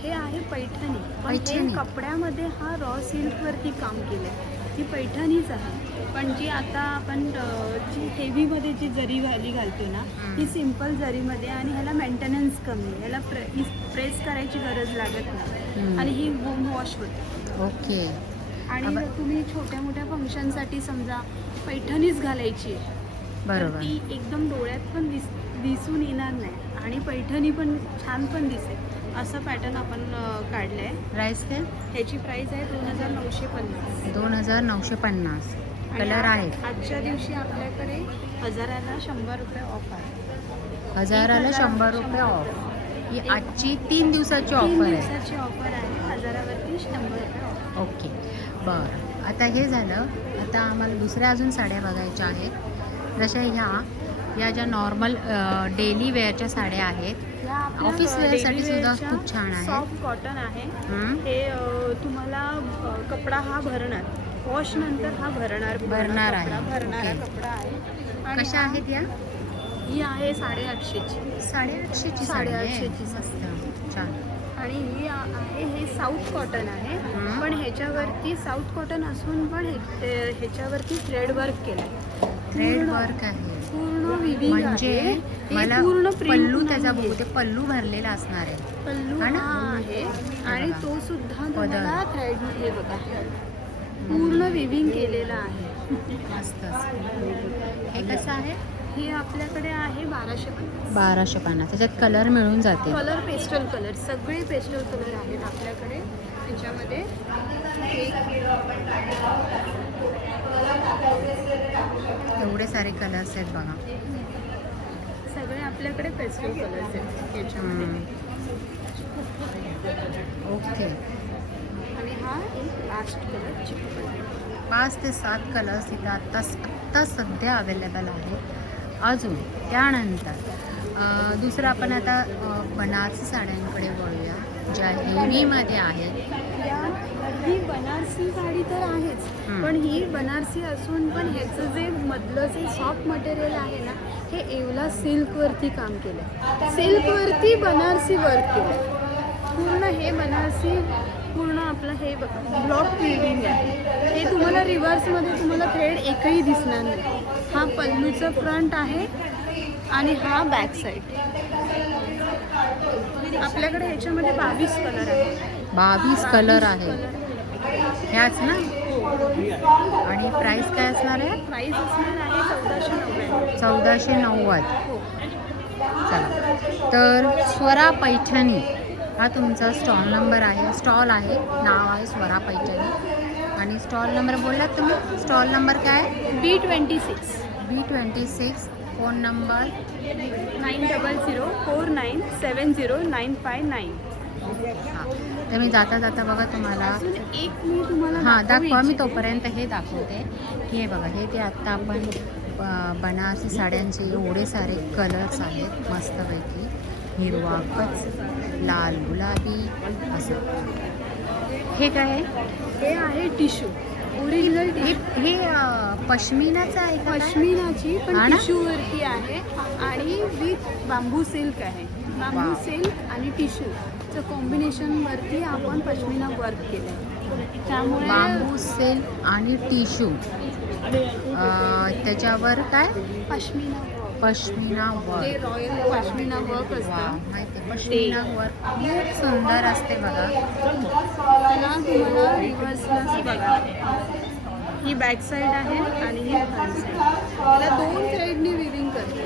हे आहे पैठणी. पण पैठणी. हे कपड्यामध्ये हा रॉ सिल्कवरती काम केलं आहे. ही पैठणीच आहे. पण जी आता आपण जी हेवीमध्ये जी जरी घालतो ना ती सिम्पल जरीमध्ये आणि ह्याला मेंटेनन्स कमी. ह्याला प्रेस करायची गरज लागत नाही आणि ही होम वॉश होते. ओके. आणि जर तुम्ही छोट्या मोठ्या फंक्शनसाठी समजा पैठणीच घालायची आहे तर बरोबर. ती एकदम डोळ्यात पण दिसून येणार नाही आणि पैठणी पण छान पण दिसेल असं पॅटर्न आपण काढलं आहे. प्राईस काय? ह्याची प्राईस आहे 2950. 2950. आणि कलर आहे. आजच्या दिवशी आपल्याकडे 1000ला 100 रुपये ऑफ आहे. 1000ला 100 रुपये ऑफ. ही आजची 3 दिवसाची 3 ऑफर आहे. दिवसाची ऑफर आहे. 1000वरती 100 रुपये ऑफ. ओके. बरं. आता हे झालं. आता आम्हाला दुसऱ्या अजून साड्या बघायच्या आहेत. जशा या ज्या नॉर्मल डेली वेअरच्या साड्या आहेत. या आपल्या ऑफिस वेअरसाठी daily सुद्धा wearच्या खूप छान आहे. सॉफ्ट कॉटन आहे. हं. हे तुम्हाला कपडा हा भरणार. वॉश नंतर हा भरणार आहे. भरणारा ओके. कपडा आहे. आणि कशा आहेत या? ही आहे 850ची. 850ची साडी आहे. 850ची मस्त. छान. आणि ही आहे हे साऊथ कॉटन आहे. हं. पण ह्याच्यावरती साऊथ कॉटन असून पण ह्याच्यावरती थ्रेड वर्क केलं आहे. थ्रेड वर्क आहे. पूर्ण विविंग म्हणजे आहे. हे मला पूर्ण print पल्लू नाही त्याचा आहे. बघू ते पल्लू भरलेला असणार आहे. पल्लू हा ना? हा आहे आणि बघा. तो सुद्धा पदर. तुम्हाला थ्रेड हे बघा पूर्ण विविंग केलेला आहे. मस्तच. हे कसं आहे? हे आपल्याकडे आहे 1250. 1250. त्याच्यात कलर मिळून जाते. कलर पेस्टल कलर, सगळे पेस्टल कलर आहेत आपल्याकडे त्याच्यामध्ये. एवढे सारे कलर्स आहेत बघा. सगळे आपल्याकडे पेस्टल कलर्स आहेत याच्यामध्ये. ओके. आणि हा एक लास्ट कलर चिक कलर. 5 ते 7 कलर्स इथं आत्ता सध्या अवेलेबल आहेत. अजून त्यानंतर दुसरं आपण आता बनारसी साड्यांकडे वळूया, ज्या हेवीमध्ये आहेत. ही बनारसी साडी तर आहेच, पण ही बनारसी असून पण ह्याचं जे मधलं जे सॉफ्ट मटेरियल आहे ना, हे येवला सिल्कवरती काम केलं. सिल्कवरती बनारसी वर्क केलं पूर्ण. हे बनारसी पूर्ण आपलं हे ब्लॉक विविंग आहे. हे तुम्हाला रिव्हर्समध्ये तुम्हाला थ्रेड एकही दिसणार नाही. हा पल्लूचा फ्रंट आहे आणि हा बॅक साईड. आपल्याकडे ह्याच्यामध्ये 22 कलर आहे. 22 कलर आहे ह्याच ना. आणि प्राइस काय असणार आहे? प्राइस असणार आहे 1490. 1490. चला, तर स्वरा पैठणी हा तुमचा स्टॉल आहे. नाव आहे स्वरा पैठणी. आणि स्टॉल नंबर बोललात तुम्ही? स्टॉल नंबर काय आहे? B26. B26. Phone number 9004970959. हां. तर मी जाता बघा तुम्हाला एक मी तुम्हाला हां दाखवा. मी तोपर्यंत हे दाखवते की हे बघा, हे ते आत्ता आपण बनारसी साड्यांचे एवढे सारे कलर्स आहेत मस्तपैकी. हिरवा, कच, लाल, गुलाबी असं. हे काय आहे? हे आहे टिश्यू, ओरिजिनल टिश्यू. हे पश्मिनाचं आहे का? पश्मिनाची पण हा ना? टिश्यूवरती आहे आणि विथ बांबू सिल्क आहे. बांबू वाव. सिल्क आणि टिश्यूचं कॉम्बिनेशनवरती आपण पश्मिना वर्क केलं आहे. त्यामुळे बांबू सिल्क आणि टिश्यू, त्याच्यावर काय? पश्मिना वर्क. जे रॉयल पश्मिना वर्क वा, असतं माहिती आहे. पश्मिना वर्क खूप सुंदर असते बघा. त्याला तुम्हाला रिव्हर्सलाच बघा. ही बॅक साईड आहे आणि ही फ्रंट साईड. त्याला 2 थ्रेडनी विविंग करते.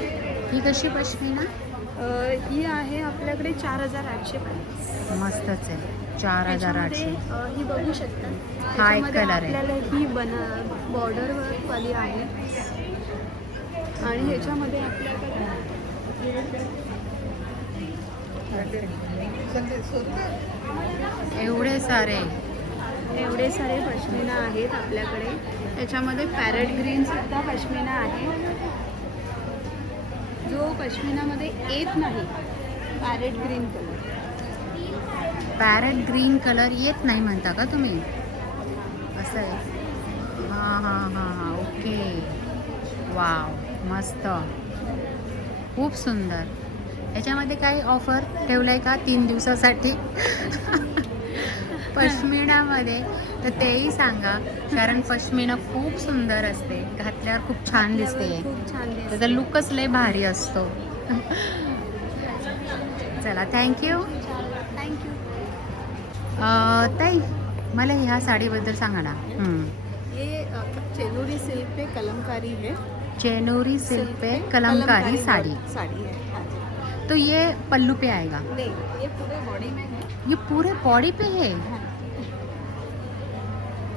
ही कशी पश्मिना? ही आहे आपल्याकडे 4850. मस्तच आहे. 4800. ही बघू शकता. हा एक त्याच्यामध्ये कलर आहे. आपल्याला ही बॉर्डर वर्कवाली आहे आणि ह्याच्यामध्ये आपल्याकडे एवढे सारे पश्मिना आहेत आपल्याकडे. त्याच्यामध्ये पॅरेट ग्रीन सुद्धा पश्मिना आहे, जो पश्मिनामध्ये येत नाही. Parrot green colour. Parrot green colour येत नाही म्हणता का तुम्ही? असं आहे. हां. ओके. वाव, मस्त, खूप सुंदर. ह्याच्यामध्ये काही ऑफर ठेवलं आहे का 3 दिवसासाठी पश्मिनामध्ये? तर तेही सांगा, कारण पश्मिना खूप सुंदर असते, घातल्यावर खूप छान दिसते. खूप छान दिसते. त्याचा लुकच लय भारी असतो. चला, थँक्यू. ताई, मला ह्या साडीबद्दल सांगा ना. ये चेनूरी सिल्क पे कलमकारी है. चेनूरी सिल्क पे कलमकारी साड़ी है. हाँ जी. तो ये पल्लू पे आएगा? नहीं, ये पूरे बॉडी में है. ये पूरे बॉडी पे है?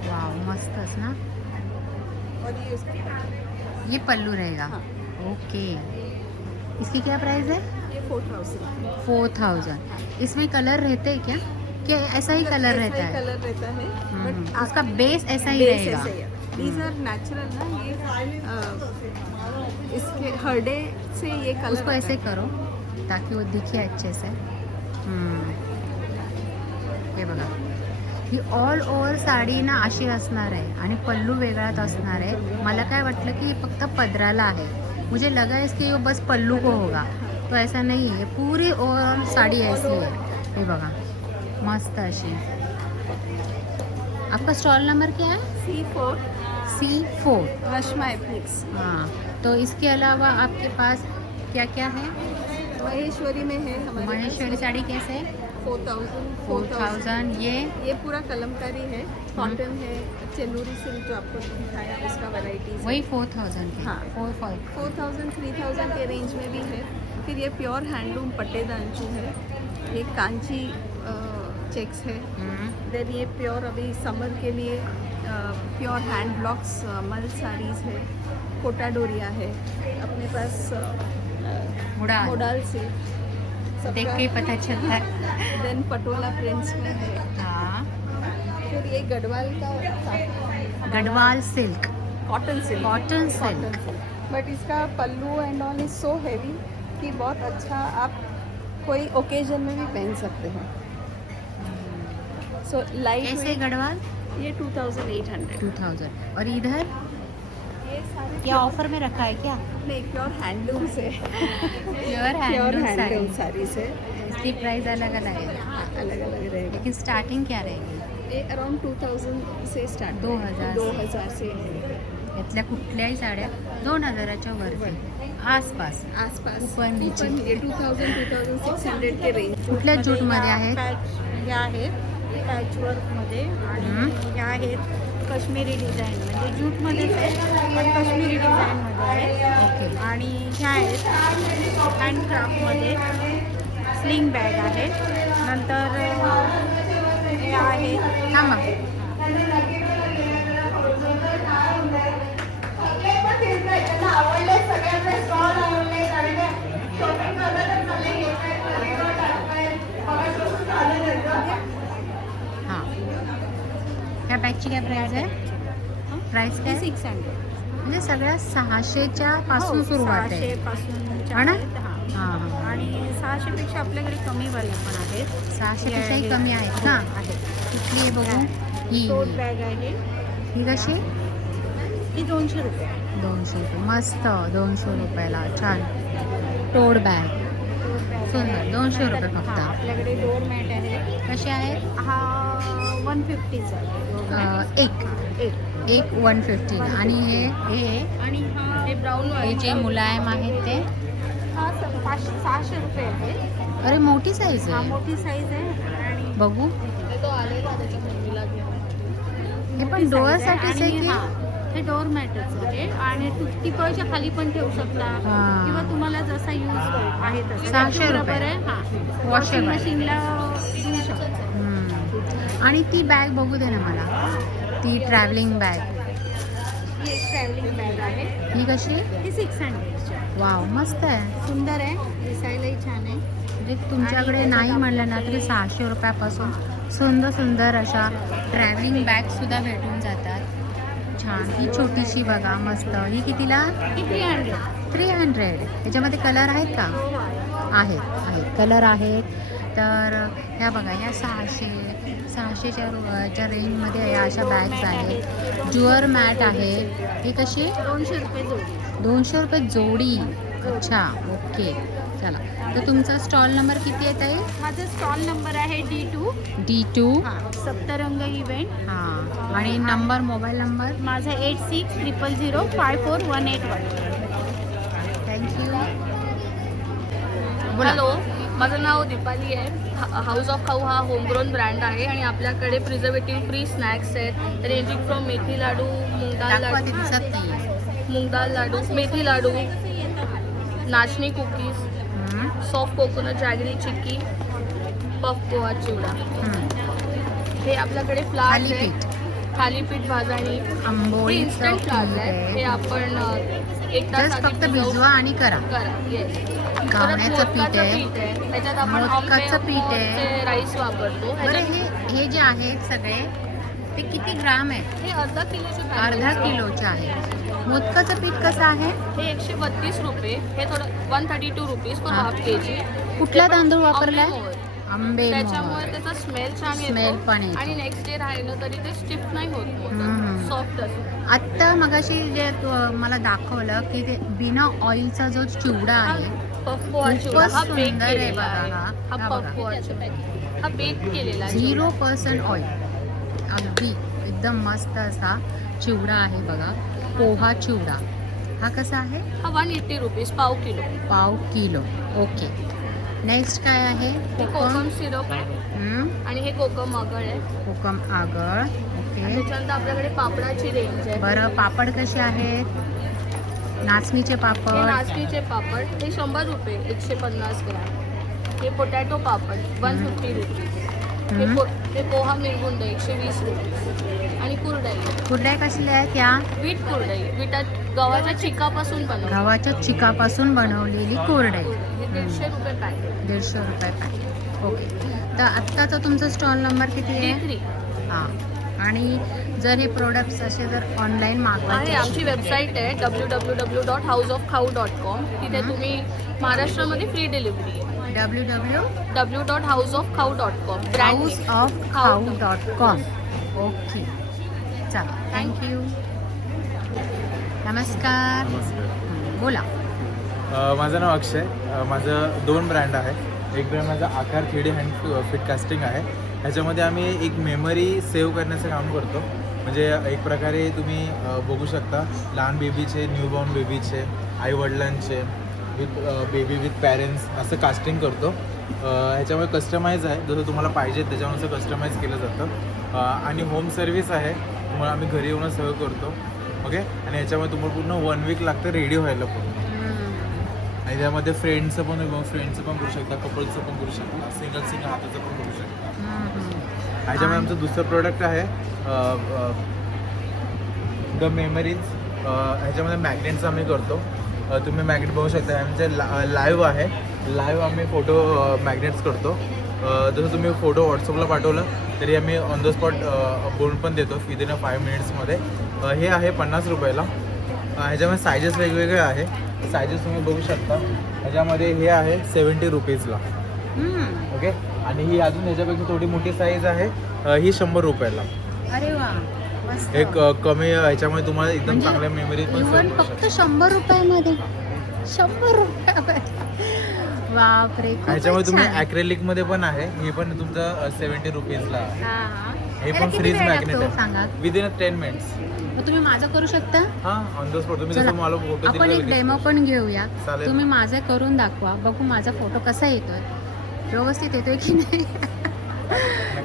वाव, मस्तच ना. और ये उसका ये पल्लू रहेगा. हाँ. ओके. इसकी क्या प्राइस है? ये 4000. 4000. इसमें कलर रहते हैं क्या? ऐसा ही कलर रहता है? कलर रहता है. बट उसका बेस ऐसा ही रहेगा. दीज आर नेचुरल ना. ये इसके हरडे से ये कलर उसको ऐसे करो ताकि वो दिखे अच्छे से. हे बघा, ही ऑल ओव्हर साडी ना अशी असणार आहे आणि पल्लू वेगळाच असणार आहे. मला काय वाटलं की फक्त पदराला आहे. मुझे लगा इसके बस पल्लू को होगा, तो ऐसा नहीं है. पूरी ओवरऑल साड़ी ऐसी है. हे बघा, मस्त अशी. आपका स्टॉल नंबर क्या है? C4. रश्मा एप्लिक्स. हाँ, तो इसके अलावा आपके पास क्या क्या है? महेश्वरी में है हमारे. महेश्वरी साड़ी कैसे है? 4,000 ये पूरा कलमकारी है, कॉटन है, चेंदूरी सिल्क जो आपको दिखाया उसका वैरायटीज वही 4,000 की। हाँ। 4,000 3,000 के रेंज में भी है। फिर ये प्योर हैंडलूम पट्टेदांचू है, ये कांची चेक्स है। देन ये प्योर अभी समर के लिए प्योर हैंड ब्लॉक्स मल साड़ीज़ है, कोटा डोरिया है अपने पास, मोडाल सिल्क देख के पता चलता है। देन पटोला प्रिंट्स में है। हाँ, फिर ये गढ़वाल का Garhwal silk, cotton silk, cotton silk. But इसका pallu and all is so heavy कि बहुत अच्छा आप कोई ओकेजन में भी पहन सकते हैं। सो लाइट कैसे गढ़वाल? ये 2,800। 2,000। और इधर ये सारे क्या ऑफर में रखा है क्या? नहीं, प्योर हैंडलूम से प्योर हैंडलूम हैंडलूम साड़ी से इसकी प्राइस अलग अलग है, अलग अलग रहेगा। लेकिन स्टार्टिंग क्या रहेगी? ये अराउंड 2,000 से स्टार्ट, 2,000 से है। यातल्या कुठल्याही साड्या 2,000च्या वरती आसपास आसपास ऊपर नीचे. ये 2,000-2,600 के रेंज। कुठल्या जूटमध्ये आहेत? ह्या आहेत पॅचवर्कमध्ये आणि ह्या आहेत काश्मीरी डिझाईन, म्हणजे जूटमध्येच आहे पण काश्मीरी डिझाईनमध्ये आहे. ओके. आणि ह्या आहेत हँडक्राफ्टमध्ये, स्लिंग बॅग आहे. नंतर हे आहेत थांबा. हां, ह्या बॅगची काय प्राइस आहे? प्राइस काय? 600. म्हणजे सगळ्या 600च्या पासून सुरुवात आहे. 600 पासून हो ना? हां. हां, आणि 600पेक्षा आपल्याकडे कमीवाले पण आहेत. 600पेक्षाही कमी आहेत ना? कुठली आहे बघू? ही टोट बॅग आहे, ही कशी? ही 200 रुपये. 200 रुपये. मस्त, 200 रुपयाला छान टोड बॅग. सुंदर. 200 रुपये हां, फक्त. आपल्याकडे डोर मॅट आहे. कसे आहेत? हा 150चा आहे. एक 150. आणि हे आणि हा हे ब्राऊन हे जे मुलायम आहेत ते? हा 600 रुपये आहे. अरे मोठी साईज हा आहे. मोठी साईज आहे. आणि बघू. तो आलेला त्याच्या मम्मीला घेऊन. हे पण डोअरसाठीच आहे की? हे डोर मॅटच आहे आणि टिपळच्या खाली पण ठेवू शकता हां. किंवा तुम्हाला जसा यूज आहे तसं. 600 रुपये. बरोबर आहे. हां, वॉशेबल. मशीनला देऊ शकता. आणि ती बॅग बघू दे ना मला, ती ट्रॅव्हलिंग बॅग. ही एक ट्रॅव्हलिंग बॅग आहे. ही कशी? ही 600. वाव, मस्त आहे. सुंदर आहे, दिसायलाही छान आहे. म्हणजे तुमच्याकडे नाही म्हणलं ना तरी 600 रुपयापासून सुंदर सुंदर अशा ट्रॅव्हलिंग बॅगसुद्धा भेटून जातात. छान. ही छोटीशी बघा, मस्त. ही कितीला? ही 300. 300. त्याच्यामध्ये कलर आहेत का? आहेत कलर आहेत. तर ह्या बघा, ह्या 600च्या रेंजमध्ये या अशा बॅग्स आहेत. ज्युअर मॅट आहे. ही कशी? 200 रुपये जोडी. 200 रुपये जोडी. अच्छा, ओके. चला, तर तुमचा स्टॉल नंबर किती येत आहे? माझा स्टॉल नंबर आहे D2. हां, सप्तरंग इव्हेंट. हां. आणि नंबर, मोबाईल नंबर? माझा 8600054181. थँक्यू. हॅलो, माझं नाव दीपाली आहे. हाऊस ऑफ खाऊ हा होमग्रोन ब्रँड आहे आणि आपल्याकडे प्रिझर्वेटिव्ह फ्री स्नॅक्स आहेत, रेंजिंग फ्रॉम मेथी लाडू, दाखवा, ते दिसत नाही. मूग लाडू, मेथी लाडू, नाचणी cookies, soft coconut jaggery chikki, puff poha chivda. हे आपल्याकडे फ्लावर आहे, थालीपीठ भाजणी, आंबोळी इन्स्टंट फ्लावर आहे. हे आपण एक तास आधी फक्त भिजवा आणि करा. येस. घावण्याचं पीठ आहे, त्याच्यात आपण मोदकाचं पीठ आहे. राईस वापरतो. बरं, हे जे आहेत सगळे ते किती ग्राम आहेत? हे अर्धा किलोचे अर्धा किलोचे आहे. मोदकाचं पीठ कसं आहे? हे 132 रुपये. हे थोडं 132 रुपीज फॉर हाफ KG. कुठला तांदूळ वापरलाय? आंबे. त्याच्यामुळे त्याचा स्मेल छान स्मेल येतो पण येतो. आणि नेक्स्ट डे राहिलं तरी ते स्टिफ नाही होत, सॉफ्ट असतं. आत्ता मगाशी जे मला दाखवलं की ते बिना ऑइलचा जो चिवडा आहे, पफ पोहा खूपच चिवडा हा बेक सुंदर आहे केलेला बघा. आहे. हा हा बघा. पफ पोहा चिवडा हा बेक केलेला आहे. 0% ऑइल. अगदी एकदम मस्त असा चिवडा आहे बघा, पोहा चिवडा. हा कसा आहे? हा 180 रुपीज, पाव किलो. पाव किलो. ओके. नेक्स्ट काय आहे? हे कोकम सिरप आहे आणि हे कोकम आगळ आहे. कोकम आगळ. आणि ओके. त्याच्यानंतर आपल्याकडे पापडाची रेंज आहे. बरं, पापड कसे आहेत? नाचणीचे हे पापड. नाचणीचे पापड हे 100 रुपये 150 ग्राम. हे पोटॅटो पापड 150 रुपीज. हे पोहा मिरगुंड 120 रुपये. आणि कुरडई. कुरड्या कसल्या आहेत या? वीट कुरडई. विटात गव्हाच्या चिकापासून बनवतात. गव्हाच्या चिकापासून बनवलेली कुरडई. हे 150 रुपये पॅकेट. 150 रुपये पॅकेट. ओके. तर आत्ताचा तुमचा स्टॉल नंबर किती आहे? D3 हां. आणि जर हे प्रोडक्ट्स असे जर ऑनलाईन आहे. मागवायचे आमची वेबसाईट आहे www.houseofcow.com. तिथे तुम्ही महाराष्ट्रामध्ये फ्री डिलिव्हरी आहे. www.houseofcow.com www.houseofcow.com. ओके. चला, थँक्यू. नमस्कार. बोला. माझं नाव अक्षय. माझं 2 ब्रँड आहे. एक ब्रँड माझा आकार 3D हँड फिट कास्टिंग आहे. ह्याच्यामध्ये आम्ही एक मेमरी सेव्ह करण्याचं काम करतो. म्हणजे एक प्रकारे तुम्ही बघू शकता लहान बेबीचे, न्यूबॉर्न बेबीचे, आईवडिलांचे, विथ बेबी विथ पॅरेंट्स असं कास्टिंग करतो. ह्याच्यामुळे कस्टमाइज आहे, जसं तुम्हाला पाहिजे त्याच्यानुसार कस्टमाइज केलं जातं. आणि होम सर्व्हिस आहे, तुम्हाला आम्ही घरी येऊनच सर्व करतो. ओके. आणि ह्याच्यामध्ये तुम्हाला पूर्ण 1 वीक लागतं रेडी व्हायला पूर्ण. आणि त्यामध्ये फ्रेंडचं पण करू शकता, कपल्सचं पण करू शकता, सिंगल हाताचं पण करू शकता. ह्याच्यामध्ये आमचं दुसरं प्रोडक्ट आहे द मेमरीज. ह्याच्यामध्ये मॅग्नेट्स आम्ही करतो. तुम्ही मॅग्नेट बघू शकता. आमचे लाईव्ह आहे. लाईव्ह आम्ही फोटो मॅग्नेट्स करतो. जसं तुम्ही फोटो व्हॉट्सअपला पाठवलं तरी आम्ही ऑन द स्पॉट बोलून पण देतो विदिन 5 मिनिट्समध्ये. हे आहे 50 रुपयाला. ह्याच्यामध्ये सायझेस वेगवेगळे आहे. सायझेस तुम्ही बघू शकता. ह्याच्यामध्ये हे आहे 70 रुपीजला. ओके. आणि ही अजून ह्याच्यापेक्षा थोडी मोठी साईज आहे, ही 100 रुपयाला. अरे वा, मस्त. एक कमी ह्याच्यामध्ये तुम्हाला एकदम चांगल्या मेमरी पण इव्हन save करू फक्त शकता. 100 रुपयामध्ये. 100 रुपयामध्ये. बापरे, खूपच ह्याच्यामध्ये तुम्ही छान. ॲक्रेलिकमध्ये पण आहे. ही पण तुमचं 70 रुपीजला आहे. हां. हे याला पण किती फ्रीज वेळ मॅग्नेट लागतो आहे. सांगा? Within 10 minutes. मग तुम्ही माझं करू शकता? हां, ऑन द स्पॉट तुम्ही चला, जसं मला फोटो आपण एक डेमो पण घेऊया. चालेल. तुम्ही माझं करून दाखवा, बघू माझा फोटो कसा येतोय, व्यवस्थित येतोय की नाही.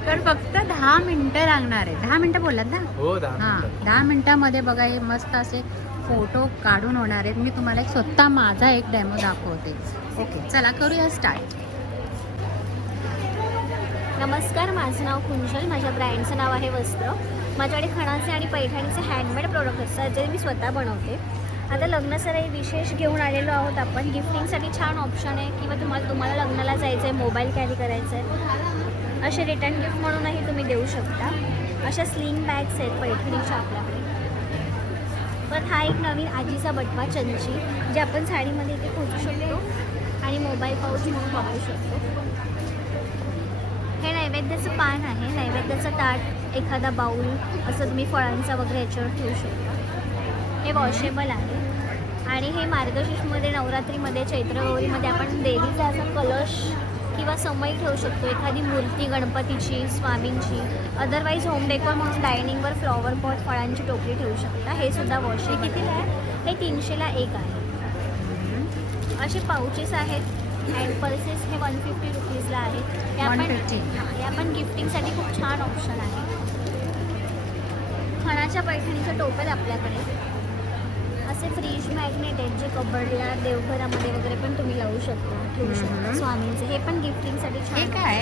तर फक्त 10 मिनिटं लागणार आहे. 10 मिनिटं बोललात ना? हो, 10 हां, मिनिटं. 10 मिनिटामध्ये बघा हे मस्त असे फोटो काढून होणार आहेत. मी तुम्हाला एक स्वतः माझा एक डेमो दाखवते. ओके, चला करूया स्टार्ट. नमस्कार, माझं नाव कुंजल. माझ्या ब्रँडचं नाव आहे वस्त्र. माझ्याकडे खणाचे आणि पैठणीचे हँडमेड प्रोडक्ट असतात जे मी स्वतः बनवते. आता लग्नासराई विशेष घेऊन आलेलो आहोत आपण. गिफ्टिंगसाठी छान ऑप्शन आहे किंवा तुम्हाला लग्नाला जायचं आहे, मोबाईल कॅरी करायचं आहे, असे रिटर्न गिफ्ट म्हणूनही तुम्ही देऊ शकता. अशा स्लिंग बॅग्स आहेत पैठणीच्या आपल्याकडे. पण हा एक नवीन आजीचा बटवा चंची जे आपण साडीमध्ये इथे खोचू शकतो आणि मोबाईल पाऊच म्हणून वापरू शकतो. हे नैवेद्याचं पान आहे. नैवेद्याचं ताट, एखादा बाऊल असं तुम्ही फळांचा वगैरे याच्यावर ठेवू शकता. हे वॉशेबल आहे. आणि हे मार्गशीर्षमध्ये, नवरात्रीमध्ये, चैत्रगौरीमध्ये आपण देवीचा असा कलश किंवा समई ठेवू शकतो. एखादी मूर्ती गणपतीची, स्वामींची. अदरवाईज होम डेकोर म्हणून डायनिंगवर फ्लॉवर पॉट, फळांची टोपली ठेवू शकता. हे सुद्धा वॉशेबल कितीला आहे? हे 300ला एक आहे. असे पाउचेस आहेत. हँड पर्सेस हे 150 रुपीजला आहेत. या पण गिफ्टिंगसाठी खूप छान ऑप्शन आहे. खणाच्या पैठणीच्या टोप्यात आपल्याकडे असे फ्रीज मॅग्नेट आहेत जे कबडला, देवघरामध्ये वगैरे पण तुम्ही लावू शकता, ठेवू शकता. स्वामींचे हे पण गिफ्टिंगसाठी छान. हे काय?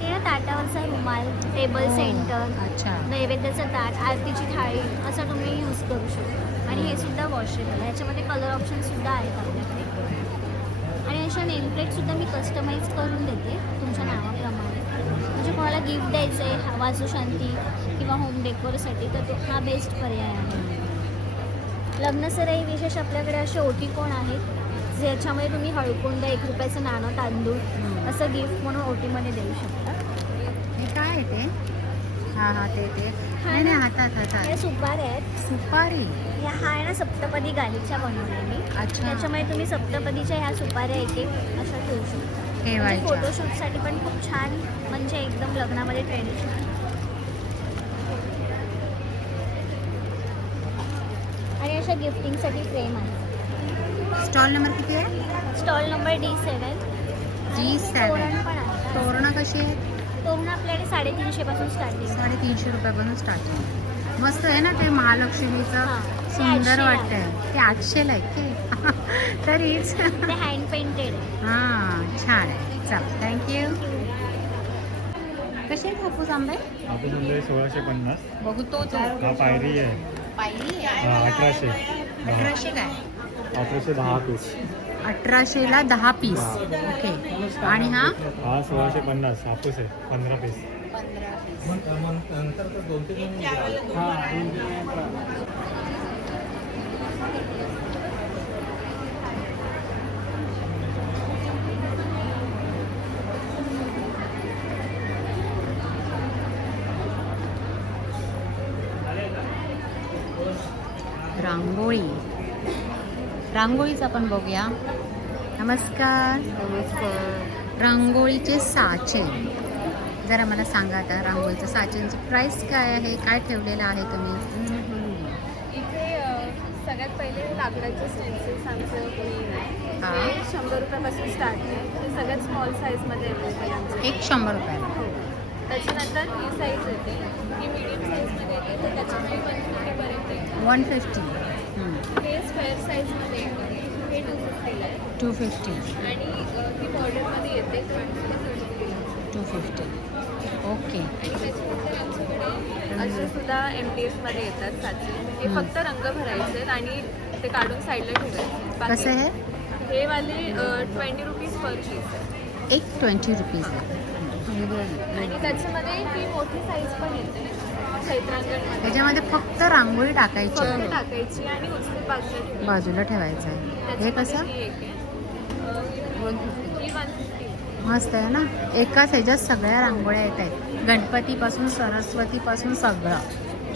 हे ना ताटावरचा रुमाल, टेबल सेंटर, अच्छा. नैवेद्याचं ताट, आरतीची थाळी असं तुम्ही यूज करू शकता. आणि हे सुद्धा वॉशेबल. ह्याच्यामध्ये कलर ऑप्शन सुद्धा आहेत आपल्याकडे. आणि अशा नेमप्लेटसुद्धा मी कस्टमाइज करून देते तुमच्या नावाप्रमाणे. म्हणजे कोणाला गिफ्ट द्यायचं आहे वास्तुशांती किंवा होम डेकोरसाठी तर तो हा बेस्ट पर्याय आहे. लग्नसराई विशेष आपल्याकडे असे ओटीकोण आहेत ज्याच्यामध्ये तुम्ही हळकुंड, 1 रुपयाचं नाणं, तांदूळ असं गिफ्ट म्हणून ओटीमध्ये देऊ शकता. हे काय आहे ते? हां, ते नाही नाही, हातात. हे सुपारी आहेत. सुपारी. हा आहे ना सप्तपदी गालीच्या बनवलेली. अच्छा. त्याच्यामुळे तुम्ही सप्तपदीच्या ह्या सुपाऱ्या एक अशा ठेवू शकता. म्हणजे फोटोशूटसाठी पण खूप छान, म्हणजे एकदम लग्नामध्ये ट्रेडिशनल. आणि अशा गिफ्टिंगसाठी फ्रेम आहे. स्टॉल नंबर किती आहे? Stall number D7. D7. तोरण पण आहे. तोरणं कशी आहेत? तोरण आपल्याकडे 350 पासून स्टार्टिंग. 350 रुपयापासून स्टार्टिंग. मस्त आहे ना ते महालक्ष्मीचं. हां. ते सुंदर 800 वाटतंय. ते 800ला आहे की तरीच. ते हँड पेंटेड आहे. हां छान आहे. चल थँक्यू. कसे आहेत हापूस आंबे? हापूस आंबे 1650. बघू तो हा पायरी आहे. पाहिली 1800. 1800 काय? 1810 पीस. 1800ला 10 पीस. ओके. आणि हा हा 1650 हापूस आहे 15 पीस. 15 पीस. नंतर तर 2-3 रांगोळी. रांगोळीच आपण बघूया. नमस्कार. रांगोळीचे साचे जरा मला सांगा. आता रांगोळीचं साचेंचं प्राइस काय आहे? काय ठेवलेलं आहे तुम्ही? इथे सगळ्यात पहिले लाकडाचे स्टेन्सिल्स आमचं हां. हे 100 रुपयापासून स्टार्ट आहे. ते सगळ्यात स्मॉल साईजमध्ये अवेलेबल आहे. एक 100 रुपयाला. त्याच्यानंतर ही साईज येते, ही मीडियम साईजमध्ये येते, तर त्याच्यामध्ये 150पर्यंत येते. 150. हे स्क्वेअर साईजमध्ये येते, हे 250ला आहे. 250. आणि ही बॉर्डरमध्ये येते 250. ओके. आणि त्याच्यानंतर आमच्याकडे असे सुद्धा MDFमध्ये येतात साचे. हे फक्त रंग भरायचे आहेत आणि ते काढून साईडला ठेवायचे. कसं आहे? हे वाले 20 रुपीज पर पीस आहे. एक 20 रुपीज. आणि त्याच्यामध्ये ही मोठी साईज पण येते चैत्रांगणमध्ये. त्याच्यामध्ये फक्त रांगोळी टाकायची फक्त टाकायची आणि उचलून बाजूला ठेवायची. बाजूला ठेवायचं आहे. हे कसं? ही एक आहे. ही 150. मस्त आहे ना. एकाच ह्याच्यात सगळ्या रांगोळ्या येत आहेत. गणपतीपासून सरस्वतीपासून सगळं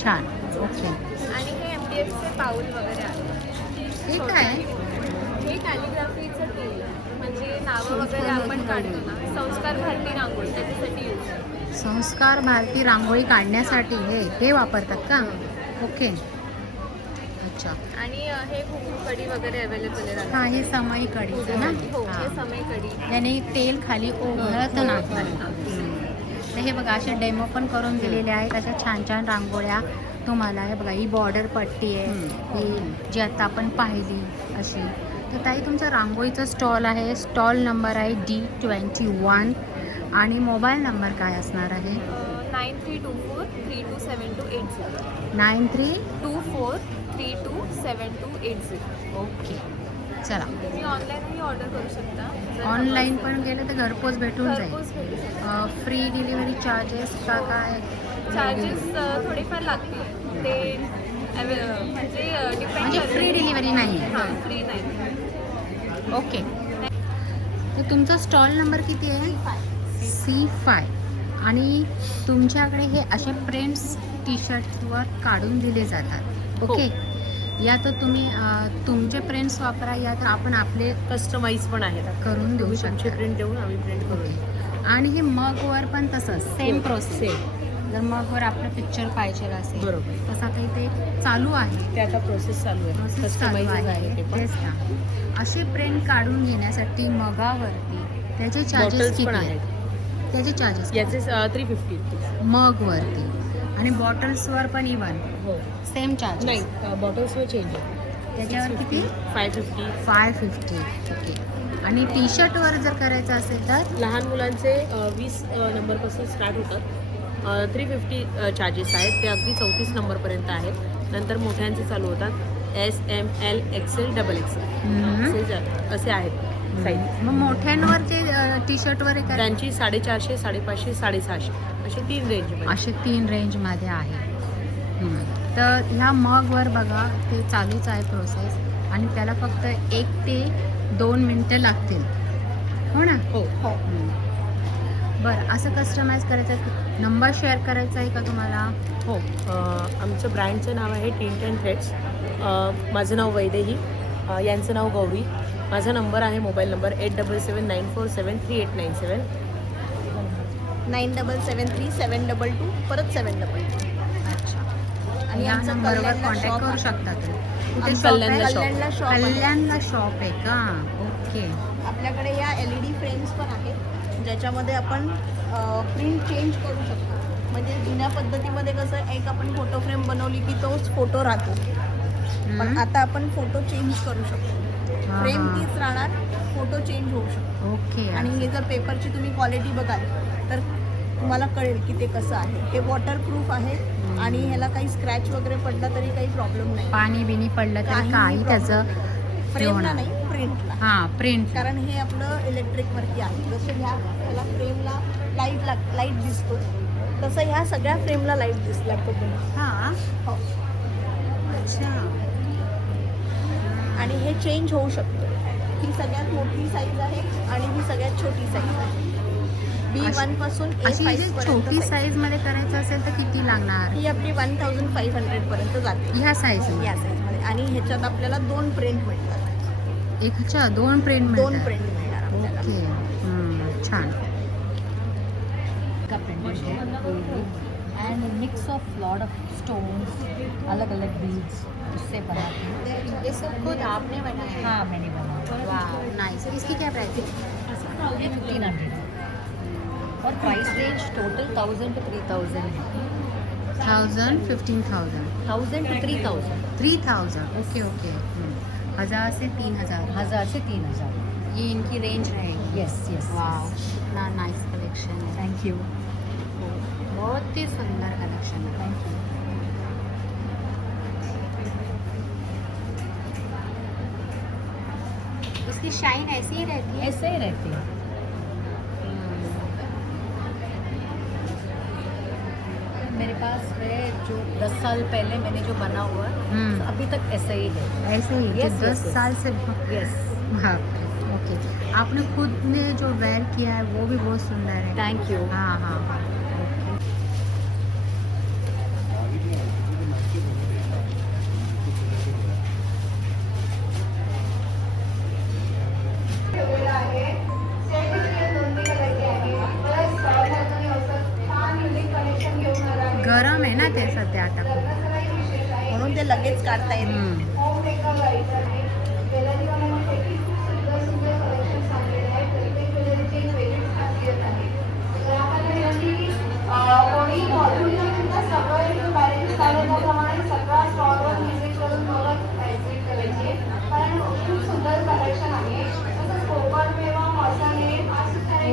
छान. ओके. आणि हे MDFचे पाऊल वगैरे आहे. हे काय? हे कॅलिग्राफीचं टूल म्हणजे नावं वगैरे आपण काढतो ना. संस्कार भारती रांगोळी त्याच्यासाठी यूज आहे. संस्कार भारती रांगोळी काढण्यासाठी हे वापरतात का? ओके. अच्छा. आणि हे कुंकू कढी वगैरे अवेलेबल आहे. हां हे समई कढीचं ना. हो, हे हां. समय कढी. त्याने तेल खाली ओघळत नाही. तर हे बघा असे डेमो पण करून दिलेले आहेत. अशा छान छान रांगोळ्या तुम्हाला. हे बघा ही बॉर्डर पट्टी आहे ही जी आता आपण पाहिली अशी. तर ताई तुमचा रांगोळीचा स्टॉल आहे. स्टॉल नंबर आहे D21 आणि मोबाईल नंबर काय असणार आहे? 9324 327280. 9324. 327280. ओके. चला. तुम्ही ऑनलाईनही ऑर्डर करू शकता. जर ऑनलाईन हवं पण गेलं तर घरपोच भेटून असेल. घरपोच जाईल. भेटू शकता. फ्री डिलिव्हरी चार्जेस का काय? चार्जेस थोडेफार लागतील ते म्हणजे डिपेंड म्हणजे फ्री डिलिव्हरी नाही आहे. हां फ्री नाही. ओके. तर तुमचा स्टॉल नंबर किती आहे? C5. आणि तुमच्याकडे हे असे प्रिंट्स टी शर्टवर काढून दिले जातात. ओके. या तर तुम्ही तुमचे प्रिंट्स वापरा या तर आपण आपले कस्टमाइज पण आहेत. करून देऊ शकतो. प्रिंट देऊन आम्ही प्रिंट करून. आणि हे मगवर पण तसंच सेम प्रोसेस. जर मगवर आपलं पिक्चर पाहिजे असेल बरोबर. तसं काही ते चालू आहे. ते आता प्रोसेस चालू आहे. प्रोसेस चालू कस्टमाइज आहे ते पण. तेच ना. असे प्रिंट काढून घेण्यासाठी मगावरती त्याचे चार्जेस Bottles किती पण आहेत? त्याचे चार्जेस याचे 350. मगवरती आणि बॉटल्सवर पण इवन हो. सेम चार्ज नाही बॉटल्सवर चेंज आहे. त्याच्यावर किती? 550. 550. ओके. आणि टी शर्टवर जर करायचं असेल तर लहान मुलांचे 20 नंबरपासून स्टार्ट होतात. 350 चार्जेस आहेत. ते अगदी 34 नंबरपर्यंत आहेत. नंतर मोठ्यांचे चालू होतात S, M, L, XL, XXL असे आहेत साईज. मग मोठ्यांवरचे टी शर्टवर त्यांची 450, 550, 650 असे 3 रेंज. असे 3 रेंजमध्ये आहे. तर ह्या मगवर बघा ते चालूच आहे प्रोसेस आणि त्याला फक्त 1 ते 2 मिनटं लागतील. हो ना? हो हो. बरं असं कस्टमाइज करायचं नंबर शेअर करायचा आहे का तुम्हाला? हो. आमचं ब्रँडचं नाव आहे टिंट अँड थ्रेड्स. माझं नाव वैदेही. यांचं नाव गौरी. माझा नंबर आहे मोबाईल नंबर 8779473897. 9773 परत 722. अच्छा. आणि या आमचं नंबरवर कल्याणला कॉन्टॅक्ट shop करू आहे. शकता तुम्ही. कुठे आमचं शॉप आहे? कल्याणला shop आहे. कल्याणला शॉप आहे का? ओके. आपल्याकडे या LED फ्रेम्स पण आहेत ज्याच्यामध्ये आपण प्रिंट चेंज करू शकतो. म्हणजे जुन्या पद्धतीमध्ये कसं एक आपण फोटो फ्रेम बनवली की तोच फोटो राहतो, पण आता आपण फोटो चेंज करू शकतो. फ्रेम तीच राहणार, फोटो चेंज होऊ शकतो. ओके. आणि हे जर पेपरची तुम्ही क्वालिटी बघाल तर तुम्हाला कळेल की ते कसं आहे. हे वॉटरप्रूफ आहे आणि ह्याला काही स्क्रॅच वगैरे पडला तरी काही प्रॉब्लेम नाही. पाणी बिनी पडलं तर काही त्याचं फ्रेमला नाही, प्रिंटला. हां प्रिंट. कारण हे आपलं इलेक्ट्रिकवरती आहे. जसं ह्याला फ्रेमला लाईट दिसतो तसं ह्या सगळ्या फ्रेमला लाईट दिसला तुम्हाला. हां. हो. अच्छा. आणि हे चेंज होऊ शकतं. ही सगळ्यात मोठी साईज आहे आणि ही सगळ्यात छोटी साईज आहे. B1 पासून अशी A5 जी पर्यंत छोटी size. साईज मध्ये करायचं असेल तर किती लागणार? ही आपली 1500 पर्यंत जाते ह्या साईज या साईजमध्ये. आणि ह्याच्यात आपल्याला 2 प्रिंट मिळतात. अच्छा 2 प्रिंट 2 प्रिंट मिळणार आपल्याला. ओके. छान. End mix of lot of stones, अलग अलग बीड्स, उससे बनाते हैं. ये सब खुद आपने बनाया है? हाँ मैंने बनाया. वाह नाइस. इसकी क्या प्राइस है? 1500 और प्राइस रेंज टोटल 1000 to 3000 है. 1000, 15,000, 1000 to 3000. 3,000. Okay okay. 1000 से 3,000. 1000 से 3000. ये इनकी रेंज रहेगी. Yes yes. वाह कितना नाइस कलेक्शन है. Thank you. बहुत ही सुंदर कलेक्शन है. Thank you. इसकी शाइन ऐसी ही रहती है? ऐसे ही रहती है. मेरे पास है जो 10 साल पहले मैंने जो बना हुआ है, अभी तक ऐसा ही है. ऐसे ही? Yes, 10 yes, yes. साल से? यस. ओके. आपने खुद ने जो वेयर किया है वो भी बहुत सुंदर है. Thank you. हाँ हाँ हाँ. गरम आहे ना ते सध्या आता खूप, म्हणून ते लगेच काढता येईल.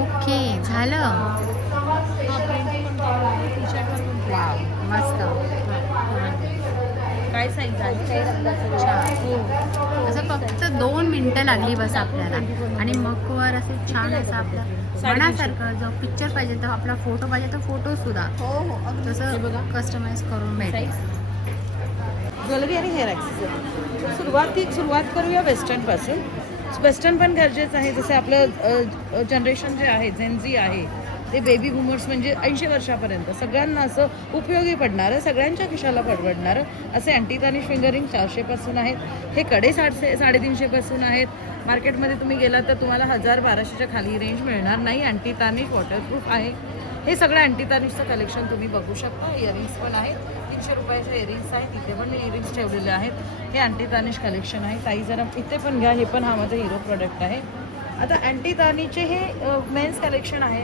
ओके झालं. वाव मस्त. काय साईज आहे? असं फक्त 2 मिनटं लागली बस आपल्याला आणि मग वर असे छान असं आपलं मनासारखं जो पिक्चर पाहिजे तर आपला फोटो पाहिजे तर फोटो सुद्धा हो हो. तसं कस्टमाइज करून भेटेल. ज्वेलरी आणि हेअर ॲक्सेसरी. सुरुवात करूया वेस्टर्नपासून. वेस्टर्न पण गरजेचं आहे. जसे आपलं जनरेशन जे आहे जेनझी आहे ते बेबी बूमर्स म्हणजे 80 वर्षापर्यंत सगळ्यांना असं उपयोगी पडणारं, सगळ्यांच्या खिशाला परवडणारं असे अँटिक फिंगरिंग 400पासून आहेत. हे कडे 350पासून आहेत. मार्केटमध्ये तुम्ही गेलात तर तुम्हाला 1000-1200च्या खाली रेंज मिळणार नाही. अँटी तानिश वॉटरप्रूफ आहे. हे सगळं अँटी तानिशचं कलेक्शन तुम्ही बघू शकता. इयरिंग्स पण आहेत. 300 रुपयाचे इयरिंग्स आहेत. इथे पण मी इयरिंग्स ठेवलेले आहेत. हे अँटी तानिश कलेक्शन आहे. ताई जरा इथे पण घ्या. हे पण हा माझा हिरो प्रोडक्ट आहे. आता अँटी तानीचे हे मेन्स कलेक्शन आहे.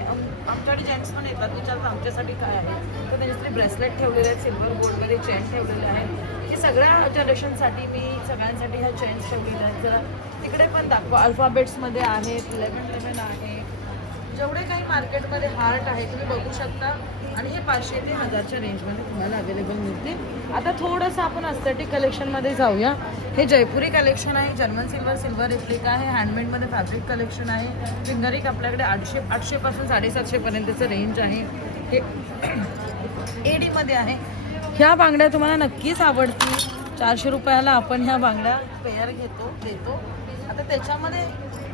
आमच्याकडे जेंट्स पण येतात. विचारतात आमच्यासाठी काय आहे तर त्यांच्यासाठी ब्रेसलेट ठेवलेले आहेत. सिल्वर गोल्डमध्ये चेन ठेवलेले आहेत. हे सगळ्या जनरेशनसाठी मी सगळ्यांसाठी ह्या चेन्स ठेवलेल्या आहेत. जरा तिकडे पण दाखवा. अल्फाबेट्समध्ये आहेत. 1111 आहे. जेवढे काही मार्केटमध्ये हार्ट आहे तुम्ही बघू शकता. आणि हे 500 ते 1000च्या रेंजमध्ये तुम्हाला अवेलेबल मिळते. आता थोडंसं आपण अस्थेटिक कलेक्शनमध्ये जाऊया. हे जयपुरी कलेक्शन आहे. जर्मन सिल्वर रेप्लिका आहे. हँडमेडमध्ये फॅब्रिक कलेक्शन आहे. फिंगरिंग आपल्याकडे 800पासून 750पर्यंतचं रेंज आहे. हे एडीमध्ये आहे. ह्या बांगड्या तुम्हाला नक्कीच आवडतील. 400 रुपयाला आपण ह्या बांगड्या पेअर देतो. आता त्याच्यामध्ये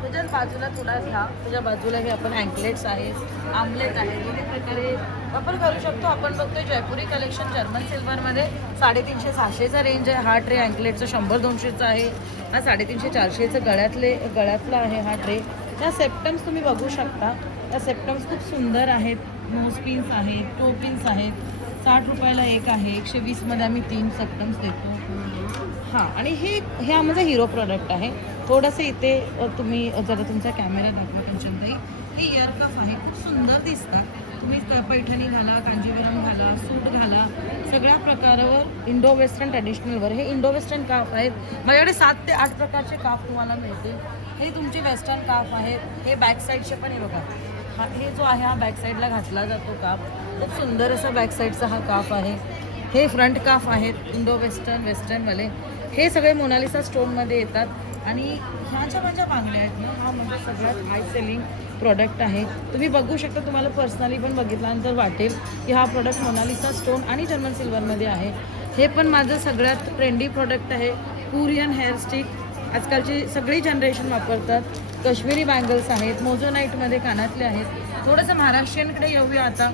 त्याच्याच बाजूला तुला घ्या. त्याच्या बाजूला हे आपण अँकलेट्स आहेत, आमलेट आहे. दोन्ही प्रकारे वापर करू शकतो. आपण बघतोय जयपुरी कलेक्शन जर्मन सिल्वरमध्ये 350-600चा रेंज आहे. हा ट्रे अँकलेटचा 100-200चा आहे. हा 350-400चं गळ्यातला आहे हा ट्रे. त्या सेप्टम्स तुम्ही बघू शकता. त्या सेप्टम्स खूप सुंदर आहेत. नोज पिन्स आहेत, टो पिन्स आहेत. 60 रुपयाला एक आहे, 120मध्ये आम्ही 3 सक्टम्स देतो. हां, आणि हे हा माझा हिरो प्रोडक्ट आहे. थोडंसं इथे तुम्ही जरा तुमचा कॅमेरा दाखवा कंचनताई. हे इयर कफ आहे, खूप सुंदर दिसतात. तुम्ही पैठणी घाला, कांजीवरम घाला, सूट घाला, सगळ्या प्रकारावर इंडो वेस्टर्न ट्रॅडिशनलवर. हे इंडो वेस्टर्न काफ आहेत. माझ्याकडे 7 ते 8 प्रकारचे काफ तुम्हाला मिळतील. हे तुमचे वेस्टर्न काफ आहेत. हे बॅक साईडचे पण हे बघा, हा हे जो आहे हा बॅक साईडला घातला जातो काफ. खूप सुंदर असा बॅक साईडचा हा काफ आहे. हे फ्रंट काफ आहेत इंडो वेस्टर्नवाले. हे सगळे मोनालिसा स्टोनमध्ये येतात. आणि ह्या ज्या माझ्या बांगड्या आहेत ना, हा म्हणजे सगळ्यात हाय सेलिंग प्रोडक्ट आहे. तुम्ही बघू शकता, तुम्हाला पर्सनली पण बघितल्यानंतर वाटेल की हा प्रोडक्ट मोनालिसा स्टोन आणि जर्मन सिल्वरमध्ये आहे. हे पण माझं सगळ्यात ट्रेंडी प्रोडक्ट आहे. कोरियन हेअरस्टिक आजकालची सगळी जनरेशन वापरतात. काश्मीरी बँगल्स आहेत, मोझोनाईटमध्ये कानातले आहेत. थोडंसं महाराष्ट्रीयनकडे येऊया आता.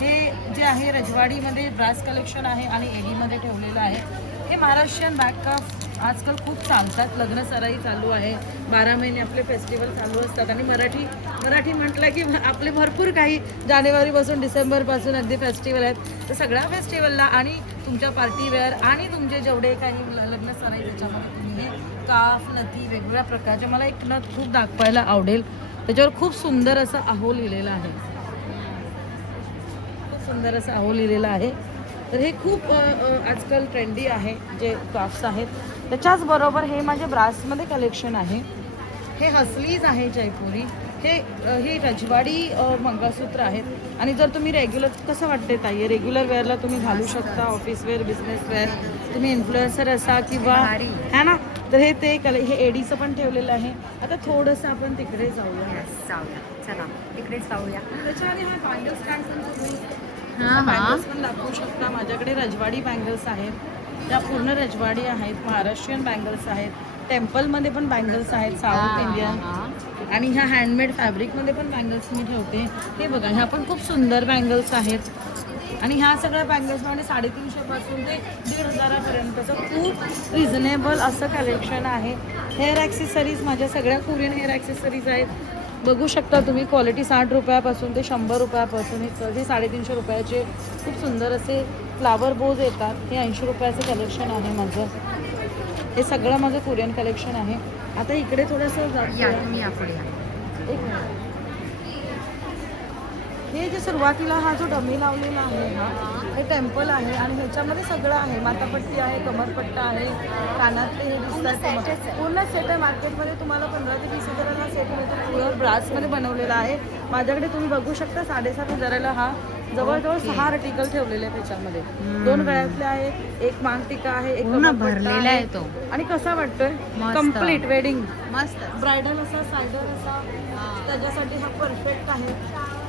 हे जे आहे रजवाडीमध्ये ब्रास कलेक्शन आहे आणि एडीमध्ये ठेवलेलं आहे. हे महाराष्ट्रीयन बॅककाफ आजकाल खूप चालतात. लग्न सराई चालू आहे, 12 महिने आपले फेस्टिवल चालू असतात. आणि मराठी म्हटलं की आपले भरपूर काही जानेवारीपासून डिसेंबरपासून अगदी फेस्टिवल आहेत. तर सगळ्या फेस्टिवलला आणि तुमच्या पार्टीवेअर आणि तुमचे जेवढे काही लग्न सराई त्याच्यामध्ये तुम्ही हे काफ, नथी वेगवेगळ्या प्रकारचे. मला एक नथ खूप दाखवायला आवडेल. त्याच्यावर खूप सुंदर असं आहो लिहिलेलं आहे. खूप सुंदर असं आहो लिहिलेलं आहे. तर हे खूप आजकाल ट्रेंडी आहे जे काफ्स आहेत. त्याच्याचबरोबर हे माझे ब्रासमध्ये कलेक्शन आहे. हे हसलीज आहे जयपुरी. हे रजवाडी मंगळसूत्र आहेत. आणि जर तुम्ही रेग्युलर, कसं वाटते ताई, रेग्युलर वेअरला तुम्ही घालू शकता, ऑफिस वेअर, बिझनेस वेअर, तुम्ही इन्फ्लुएन्सर असा किंवा है ना. तर हे एडीचं पण ठेवलेलं आहे. आता थोडंसं आपण तिकडे जाऊया. चला तिकडेच जाऊया. त्याच्या आधी हा बँगल स्टँड बँगल्स पण दाखवू शकता. माझ्याकडे रजवाडी बँगल्स आहेत. त्या पूर्ण रजवाडी आहेत. महाराष्ट्रीयन बँगल्स आहेत. टेम्पलमध्ये पण बँगल्स आहेत, साऊथ इंडियन. आणि ह्या हँडमेड फॅब्रिकमध्ये पण बँगल्स मी ठेवते. हे बघा, ह्या पण खूप सुंदर बँगल्स आहेत. आणि ह्या सगळ्या बँगल्समध्ये 350 पासून ते 1,500 पर्यंतचं खूप रिझनेबल असं कलेक्शन आहे. हेअर ॲक्सेसरीज माझ्या सगळ्या कोरियन हेअर ॲक्सेसरीज आहेत. बघू शकता तुम्ही, क्वालिटी 60 रुपयापासून ते 100 रुपयापासून. हे 350 रुपयाचे खूप सुंदर असे फ्लावर बोज येतात. हे 80 रुपयाचं कलेक्शन आहे माझं. हे सगळं माझं कोरियन कलेक्शन आहे. आता इकडे थोडंसं या तुम्ही यापुढे या. एक मिनिट. हे जे सुरुवातीला हा जो डमी लावलेला आहे हा, हे टेम्पल आहे. आणि ह्याच्यामध्ये सगळं आहे. मातापट्टी आहे, कमरपट्टा आहे, कानातले हे दिसतात. पूर्ण सेट आहे. मार्केटमध्ये तुम्हाला 15 ते 20 हजाराला सेट मिळतो. प्युअर ब्रासमध्ये बनवलेला आहे. माझ्याकडे तुम्ही बघू शकता 7,500 हजाराला हा जवळजवळ 6 आर्टिकल ठेवलेले आहेत. त्याच्यामध्ये 2 गळ्यातले आहेत, एक मांगटिका आहे, एक भरलेला आहे तो. आणि कसा वाटतोय, कम्प्लीट वेडिंग मस्त ब्रायडल असा, सायडर असा, त्याच्यासाठी हा परफेक्ट आहे.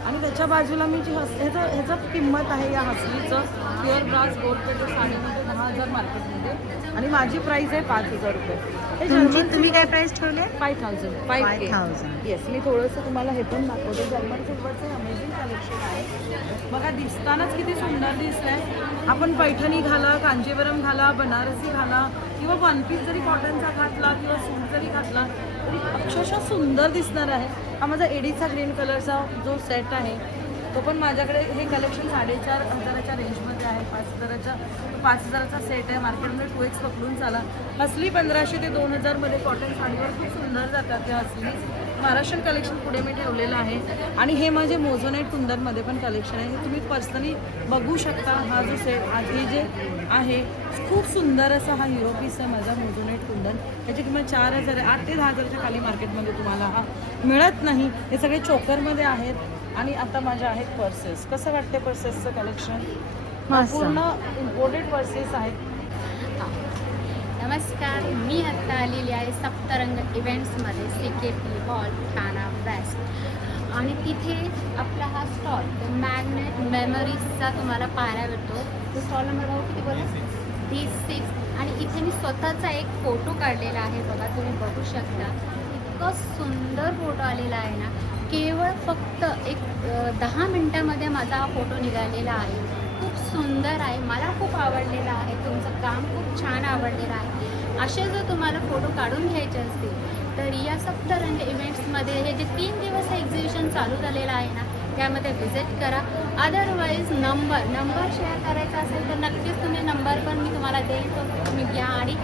आणि त्याच्या बाजूला मी जी ह्याचं किंमत आहे या हसलीचं, प्युअर ब्रास गोल्ड प्लेटेड साडीमध्ये 10,000 मार्केटमध्ये. आणि माझी प्राईस आहे 5,000 रुपये. हे तुम्ही काय प्राइस ठेवले? 5,000. येस, मी थोडंसं तुम्हाला हे पण दाखवते. जर्मन सिल्वरचं अमेझिंग कलेक्शन आहे. बघा, दिसतानाच किती सुंदर दिसतंय. आपण पैठणी घाला, कांजीवरम घाला, बनारसी घाला किंवा वन पीस जरी कॉटनचा घातला किंवा सूट जरी घातला तरी अक्षरशः सुंदर दिसणार आहे. हा माझा एडीचा ग्रीन कलरचा जो सेट आहे तो पण माझ्याकडे. हे कलेक्शन 4,500 रेंजमध्ये आहे. 5,000चा सेट आहे. मार्केटमध्ये 2x पकडून चाला. हसली 1,500 ते 2,000मध्ये कॉटन साडीवर खूप सुंदर जातात त्या हसली. महाराष्ट्रीयन कलेक्शन पुढे मी ठेवलेलं आहे. आणि हे माझे मोझोनाईट कुंदनमध्ये पण कलेक्शन आहे. हे तुम्ही पर्सनली बघू शकता. हा जो सेट आधी जे आहे खूप सुंदर असा हा हिरो पीस आहे माझा मोझोनाईट कुंदन. त्याची किंमत 4,000 आहे. 8 ते 10,000च्या खाली मार्केटमध्ये तुम्हाला हा मिळत नाही. हे सगळे चोकरमध्ये आहेत. आणि आता माझ्या आहेत पर्सेस. कसं वाटते पर्सेसचं कलेक्शन? पूर्ण इम्पोर्टेड पर्सेस आहेत. नमस्कार, मी आत्ता आलेली आहे सप्तरंग इव्हेंट्समध्ये, CKP हॉल ठाणा वेस्ट. आणि तिथे आपला हा स्टॉल मॅग्नेट मेमरीजचा तुम्हाला पाहायला भेटतो. तो स्टॉल नंबर भाऊ किती बोला? D6. आणि इथे मी स्वतःचा एक फोटो काढलेला आहे. बघा, तुम्ही बघू शकता. इतकं सुंदर फोटो आलेला आहे ना. केवळ फक्त एक 10 मिनटामध्ये माझा हा फोटो निघालेला आहे. खूप सुंदर आहे. मला खूप आवडलेला आहे. तुमचं काम खूप छान आवडलेलं आहे. असे जर तुम्हाला फोटो काढून घ्यायचे असतील तर या सप्तरंग इव्हेंट्समध्ये हे जे 3 दिवस एक्झिबिशन चालू झालेलं आहे ना, त्यामध्ये व्हिजिट करा. अदरवाईज नंबर शेअर करायचा असेल तर नक्कीच तुम्ही नंबर पण मी तुम्हाला देईल, तो तुम्ही घ्या आणि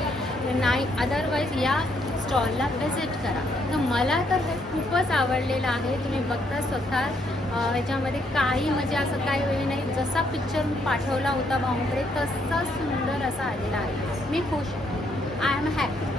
नाही अदरवाईज या स्टॉलला व्हिजिट करा. तर मला तर हे खूपच आवडलेलं आहे. तुम्ही बघता स्वतः ह्याच्यामध्ये काही म्हणजे असं काही वेळ नाही, जसा पिक्चर मी पाठवला होता भाऊंकडे तसा सुंदर असा आलेला आहे. मी खुश, आय एम हॅपी.